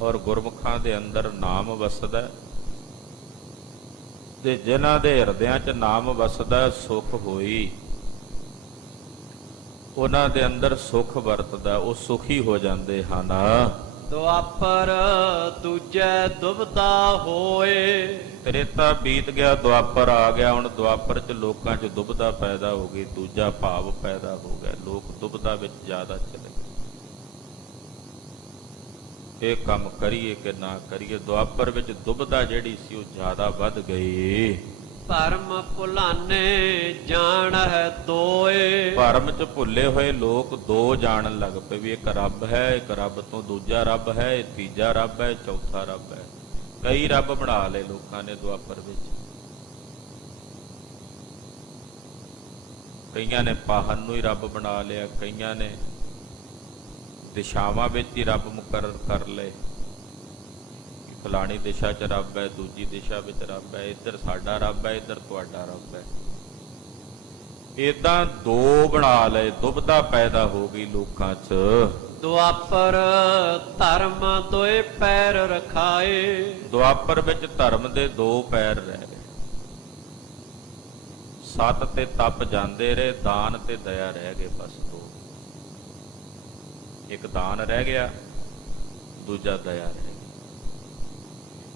ਔਰ ਗੁਰਮੁਖਾਂ ਦੇ ਅੰਦਰ ਨਾਮ ਵਸਦਾ, ਤੇ ਜਿਨ੍ਹਾਂ ਦੇ ਹਿਰਦਿਆਂ 'ਚ ਨਾਮ ਵਸਦਾ ਸੁਖ ਹੋਈ, ਉਹਨਾਂ ਦੇ ਅੰਦਰ ਸੁਖ ਵਰਤਦਾ, ਉਹ ਸੁਖੀ ਹੋ ਜਾਂਦੇ ਹਨ। ਦੁਆਪਰ ਦੂਜੈ ਦੁਬਦਾ ਹੋਏ। ਤ੍ਰੇਤਾ ਬੀਤ ਗਿਆ, ਦੁਆਪਰ ਆ ਗਿਆ। ਹੁਣ ਦੁਆਪਰ 'ਚ ਲੋਕਾਂ 'ਚ ਦੁਬਦਾ ਪੈਦਾ ਹੋ ਗਈ, ਦੂਜਾ ਭਾਵ ਪੈਦਾ ਹੋ ਗਿਆ, ਲੋਕ ਦੁਬਦਾ ਵਿੱਚ ਜ਼ਿਆਦਾ ਚਲੇ ਗਏ। ਇਹ ਕੰਮ ਕਰੀਏ ਕਿ ਨਾ ਕਰੀਏ, ਦੁਆਪਰ ਵਿੱਚ ਦੁਬਦਾ ਜਿਹੜੀ ਸੀ ਉਹ ਜ਼ਿਆਦਾ ਵੱਧ ਗਈ। ਭਰਮ ਭੁਲਾਨੇ ਜਾਣ ਹੈ ਦੋਏ। ਭਰਮ 'ਚ ਭੁੱਲੇ ਹੋਏ ਲੋਕ ਦੋ ਜਾਣਨ ਲੱਗ ਪਏ ਵੀ ਇੱਕ ਰੱਬ ਹੈ, ਇੱਕ ਰੱਬ ਤੋਂ ਦੂਜਾ ਰੱਬ ਹੈ, ਇਹ ਤੀਜਾ ਰੱਬ ਹੈ, ਚੌਥਾ ਰੱਬ ਹੈ। ਕਈ ਰੱਬ ਬਣਾ ਲਏ ਲੋਕਾਂ ਨੇ ਦੁਆਪਰ ਵਿੱਚ। ਕਈਆਂ ਨੇ ਪਾਹਨ ਨੂੰ ਹੀ ਰੱਬ ਬਣਾ ਲਿਆ, ਕਈਆਂ ਨੇ ਦਿਸ਼ਾਵਾਂ ਵਿੱਚ ਹੀ ਰੱਬ ਮੁਕਰਰ ਕਰ ਲਏ। ਫਲਾਣੀ ਦਿਸ਼ਾ 'ਚ ਰੱਬ ਹੈ, ਦੂਜੀ ਦਿਸ਼ਾ ਵਿੱਚ ਰੱਬ ਹੈ, ਇੱਧਰ ਸਾਡਾ ਰੱਬ ਹੈ, ਇੱਧਰ ਤੁਹਾਡਾ ਰੱਬ ਹੈ। ਏਦਾਂ ਦੋ ਬਣਾ ਲਏ, ਦੁਬਦਾ ਪੈਦਾ ਹੋ ਗਈ ਲੋਕਾਂ 'ਚ। ਦੁਆਪਰ ਧਰਮ ਦੋਏ ਪੈਰ ਰਖਾਏ। ਦੁਆਪਰ ਵਿੱਚ ਧਰਮ ਦੇ ਦੋ ਪੈਰ ਰਹਿ ਗਏ। ਸਤ ਤੇ ਤਪ ਜਾਂਦੇ ਰਹੇ, ਦਾਨ ਤੇ ਦਇਆ ਰਹਿ ਗਏ, ਬਸ ਦੋ। ਇੱਕ ਦਾਨ ਰਹਿ ਗਿਆ, ਦੂਜਾ ਦਇਆ ਰਹਿ ਗਈ।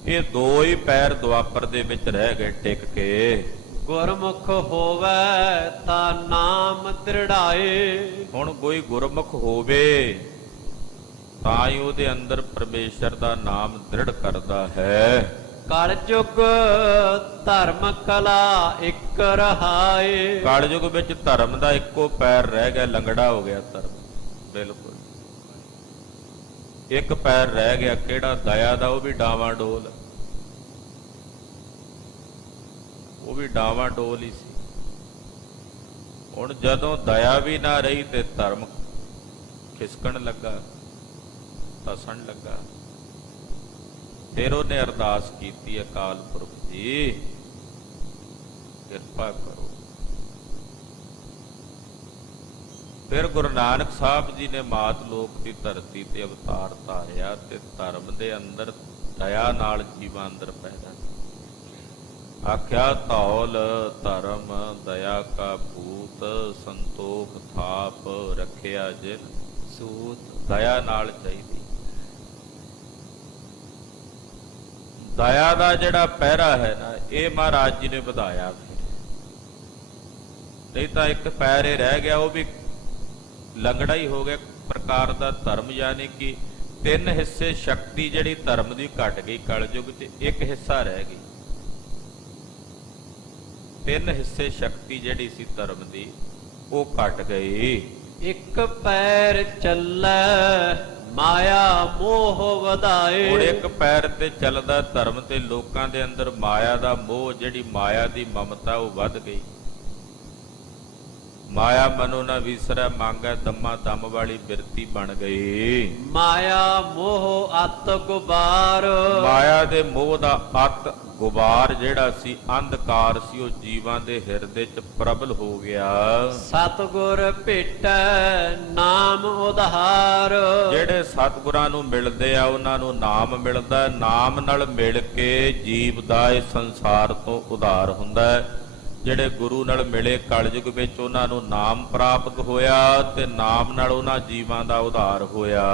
ਇਹ ਦੋ ਹੀ ਪੈਰ ਦੁਆਪਰ ਦੇ ਵਿੱਚ ਰਹਿ ਗਏ ਟਿਕ ਕੇ। ਗੁਰਮੁਖ ਹੋਵੇ ਤਾਂ ਨਾਮ ਦ੍ਰਿੜਾਏ। ਹੁਣ ਕੋਈ ਗੁਰਮੁਖ ਹੋਵੇ ਤਾਂ ਹੀ ਉਹਦੇ ਅੰਦਰ ਪਰਮੇਸ਼ਰ ਦਾ ਨਾਮ ਦ੍ਰਿੜ ਕਰਦਾ ਹੈ। ਕਲਯੁਗ ਧਰਮ ਕਲਾ ਇੱਕ ਰਹਾਏ। ਕਲਯੁਗ ਵਿੱਚ ਧਰਮ ਦਾ ਇੱਕੋ ਪੈਰ ਰਹਿ ਗਿਆ, ਲੰਗੜਾ ਹੋ ਗਿਆ ਧਰਮ। ਬਿਲਕੁਲ ਇੱਕ ਪੈਰ ਰਹਿ ਗਿਆ, ਕਿਹੜਾ? ਦਇਆ ਦਾ। ਉਹ ਵੀ ਡਾਵਾਂ ਡੋਲ, ਉਹ ਵੀ ਡਾਵਾਂ ਡੋਲ ਹੀ ਸੀ। ਹੁਣ ਜਦੋਂ ਦਇਆ ਵੀ ਨਾ ਰਹੀ ਤੇ ਧਰਮ ਖਿਸਕਣ ਲੱਗਾ, ਧਸਣ ਲੱਗਾ। ਫਿਰ ਉਹਨੇ ਅਰਦਾਸ ਕੀਤੀ, ਅਕਾਲ ਪੁਰਖ ਜੀ ਕਿਰਪਾ ਕਰੋ। ਫਿਰ ਗੁਰੂ ਨਾਨਕ ਸਾਹਿਬ ਜੀ ਨੇ ਮਾਤ ਲੋਕ ਦੀ ਧਰਤੀ ਤੇ ਅਵਤਾਰ ਧਾਰਿਆ ਤੇ ਧਰਮ ਦੇ ਅੰਦਰ ਦਇਆ ਨਾਲ ਜੀਵਾਂ ਅੰਦਰ ਪੈਦਾ ਆਖਿਆ, ਧੌਲ ਧਰਮ ਦਇਆ ਕਾ ਭੂਤ, ਸੰਤੋਖ ਥਾਪ ਰੱਖਿਆ ਜਿਨ ਸੂਤ। ਦਇਆ ਨਾਲ ਚਾਹੀਦੀ। ਦਇਆ ਦਾ ਜਿਹੜਾ ਪਹਿਰਾ ਹੈ ਨਾ, ਇਹ ਮਹਾਰਾਜ ਜੀ ਨੇ ਵਧਾਇਆ। ਨਹੀਂ ਤਾਂ ਇੱਕ ਪੈਰ ਇਹ ਰਹਿ ਗਿਆ, ਉਹ ਵੀ ਲੰਗੜਾ ਹੀ ਹੋ ਗਿਆ ਪ੍ਰਕਾਰ ਦਾ ਧਰਮ। ਯਾਨੀ ਕਿ ਤਿੰਨ ਹਿੱਸੇ ਸ਼ਕਤੀ ਜਿਹੜੀ ਧਰਮ ਦੀ ਘਟ ਗਈ ਕਲਯੁਗ 'ਚ, ਇੱਕ ਹਿੱਸਾ ਰਹਿ ਗਈ। ਤਿੰਨ ਹਿੱਸੇ ਸ਼ਕਤੀ ਜਿਹੜੀ ਸੀ ਧਰਮ ਦੀ, ਉਹ ਘਟ ਗਈ। ਇੱਕ ਪੈਰ ਚੱਲੈ ਮਾਇਆ ਮੋਹ ਵਧਾਏ। ਹੁਣ ਇੱਕ ਪੈਰ ਤੇ ਚੱਲਦਾ ਧਰਮ, ਤੇ ਲੋਕਾਂ ਦੇ ਅੰਦਰ ਮਾਇਆ ਦਾ ਮੋਹ, ਜਿਹੜੀ ਮਾਇਆ ਦੀ ਮਮਤਾ, ਉਹ ਵੱਧ ਗਈ। ਮਾਇਆ ਮਨੋ ਨਾ ਵਿਸਰੈ ਮੰਗੈ ਦਮਾ ਦਮ ਵਾਲੀ ਬਿਰਤੀ ਬਣ ਗਈ। ਮਾਇਆ ਮੋਹ ਅਤ ਗੁਬਾਰ, ਮਾਇਆ ਦੇ ਮੋਹ ਦਾ ਅਤ ਗੁਬਾਰ ਜਿਹੜਾ ਸੀ, ਅੰਧਕਾਰ ਸੀ, ਉਹ ਜੀਵਾਂ ਦੇ ਹਿਰਦੇ 'ਚ ਪ੍ਰਬਲ ਹੋ ਗਿਆ। ਸਤਿਗੁਰ ਭੇਟੈ ਨਾਮ ਉਧਾਰ, ਜਿਹੜੇ ਸਤਿਗੁਰਾਂ ਨੂੰ ਮਿਲਦੇ ਆ ਉਹਨਾਂ ਨੂੰ ਨਾਮ ਮਿਲਦਾ ਹੈ। ਨਾਮ ਨਾਲ ਮਿਲ ਕੇ ਜੀਵ ਦਾ ਇਸ ਸੰਸਾਰ ਤੋਂ ਉਧਾਰ ਹੁੰਦਾ ਹੈ। ਜਿਹੜੇ ਗੁਰੂ ਨਾਲ ਮਿਲੇ ਕਲਯੁਗ ਵਿੱਚ ਉਹਨਾਂ ਨੂੰ ਨਾਮ ਪ੍ਰਾਪਤ ਹੋਇਆ ਤੇ ਨਾਮ ਨਾਲ ਉਹਨਾਂ ਜੀਵਾਂ ਦਾ ਉਧਾਰ ਹੋਇਆ।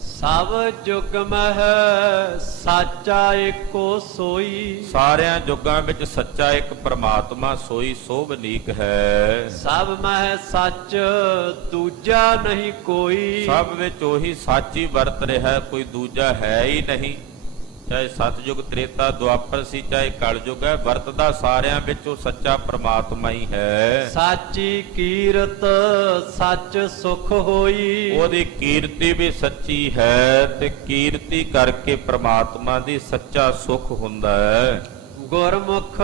ਸਭ ਜੁਗ ਮਹਿ ਸਾਚਾ ਏਕੋ ਸੋਈ, ਸਾਰਿਆਂ ਯੁੱਗਾਂ ਵਿੱਚ ਸੱਚਾ ਇੱਕ ਪ੍ਰਮਾਤਮਾ ਸੋਈ ਸੋਭਨੀਕ ਹੈ। ਸਭ ਮਹਿ ਸੱਚ ਦੂਜਾ ਨਹੀਂ ਕੋਈ, ਸਭ ਵਿੱਚ ਉਹੀ ਸੱਚ ਹੀ ਵਰਤ ਰਿਹਾ, ਕੋਈ ਦੂਜਾ ਹੈ ਹੀ ਨਹੀਂ। ਚਾਹੇ ਸਤਿਯੁਗ ਤ੍ਰੇਤਾ ਦੁਆਪਰ ਸੀ, ਚਾਹੇ ਕਲਯੁਗ ਹੈ, ਵਰਤਦਾ ਸਾਰਿਆਂ ਵਿੱਚ ਉਹ ਸੱਚਾ ਪ੍ਰਮਾਤਮਾ ਹੀ ਹੈ। ਸਾਚੀ ਕੀਰਤ ਸੱਚ ਸੁਖ ਹੋਈ, ਉਹਦੀ ਕੀਰਤੀ ਵੀ ਸੱਚੀ ਹੈ ਤੇ ਕੀਰਤੀ ਕਰਕੇ ਪ੍ਰਮਾਤਮਾ ਦੀ ਸੱਚਾ ਸੁਖ ਹੁੰਦਾ ਹੈ। ਗੁਰਮੁਖ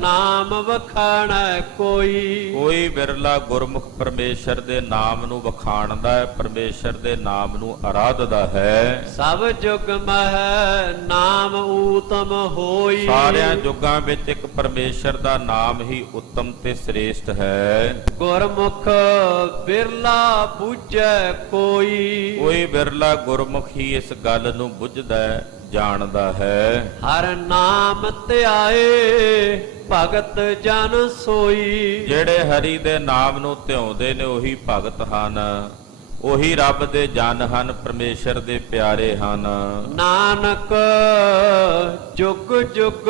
ਨਾਮ ਵਖਾਣੈ ਕੋਈ, ਕੋਈ ਬਿਰਲਾ ਗੁਰਮੁਖ ਪਰਮੇਸ਼ਰ ਦੇ ਨਾਮ ਨੂੰ ਵਖਾਣਦਾ ਹੈ, ਪਰਮੇਸ਼ਰ ਦੇ ਨਾਮ ਨੂੰ ਆਰਾਧਦਾ ਹੈ। ਸਭ ਜੁਗ ਮਹਿ ਨਾਮ ਊਤਮ ਹੋਈ, ਸਾਰਿਆਂ ਯੁੱਗਾਂ ਵਿੱਚ ਇੱਕ ਪਰਮੇਸ਼ਰ ਦਾ ਨਾਮ ਹੀ ਉੱਤਮ ਤੇ ਸ੍ਰੇਸ਼ਟ ਹੈ। ਗੁਰਮੁਖ ਬਿਰਲਾ ਬੁਝੈ ਕੋਈ, ਕੋਈ ਬਿਰਲਾ ਗੁਰਮੁਖ ਹੀ ਇਸ ਗੱਲ ਨੂੰ ਬੁੱਝਦਾ ਹੈ, ਜਾਣਦਾ ਹੈ। ਹਰ ਨਾਮ ਧਿਆਏ ਭਗਤ ਜਨ ਸੋਈ, ਜਿਹੜੇ ਹਰੀ ਦੇ ਨਾਮ ਨੂੰ ਧਿਆਉਂਦੇ ਨੇ ਉਹੀ ਭਗਤ ਹਨ, ਉਹੀ ਰੱਬ ਦੇ ਜਨ ਹਨ, ਪਰਮੇਸ਼ਰ ਦੇ ਪਿਆਰੇ ਹਨ। ਨਾਨਕ ਜੁਗ ਜੁਗ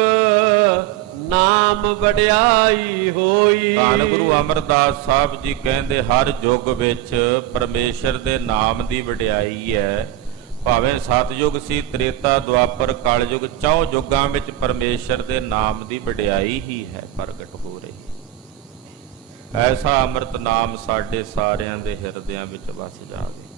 ਨਾਮ ਵਡਿਆਈ ਹੋਈ। ਧੰਨ ਗੁਰੂ ਅਮਰਦਾਸ ਸਾਹਿਬ ਜੀ ਕਹਿੰਦੇ ਹਰ ਯੁੱਗ ਵਿੱਚ ਪਰਮੇਸ਼ਰ ਦੇ ਨਾਮ ਦੀ ਵਡਿਆਈ ਹੈ। ਭਾਵੇਂ ਸਤਿਯੁਗ ਸੀ, ਤ੍ਰੇਤਾ ਦੁਆਪਰ ਕਲਯੁਗ, ਚੌਂ ਯੁੱਗਾਂ ਵਿੱਚ ਪਰਮੇਸ਼ਰ ਦੇ ਨਾਮ ਦੀ ਵਡਿਆਈ ਹੀ ਹੈ ਪ੍ਰਗਟ ਹੋ ਰਹੀ। ਐਸਾ ਅੰਮ੍ਰਿਤ ਨਾਮ ਸਾਡੇ ਸਾਰਿਆਂ ਦੇ ਹਿਰਦਿਆਂ ਵਿੱਚ ਵਸ ਜਾਵੇ।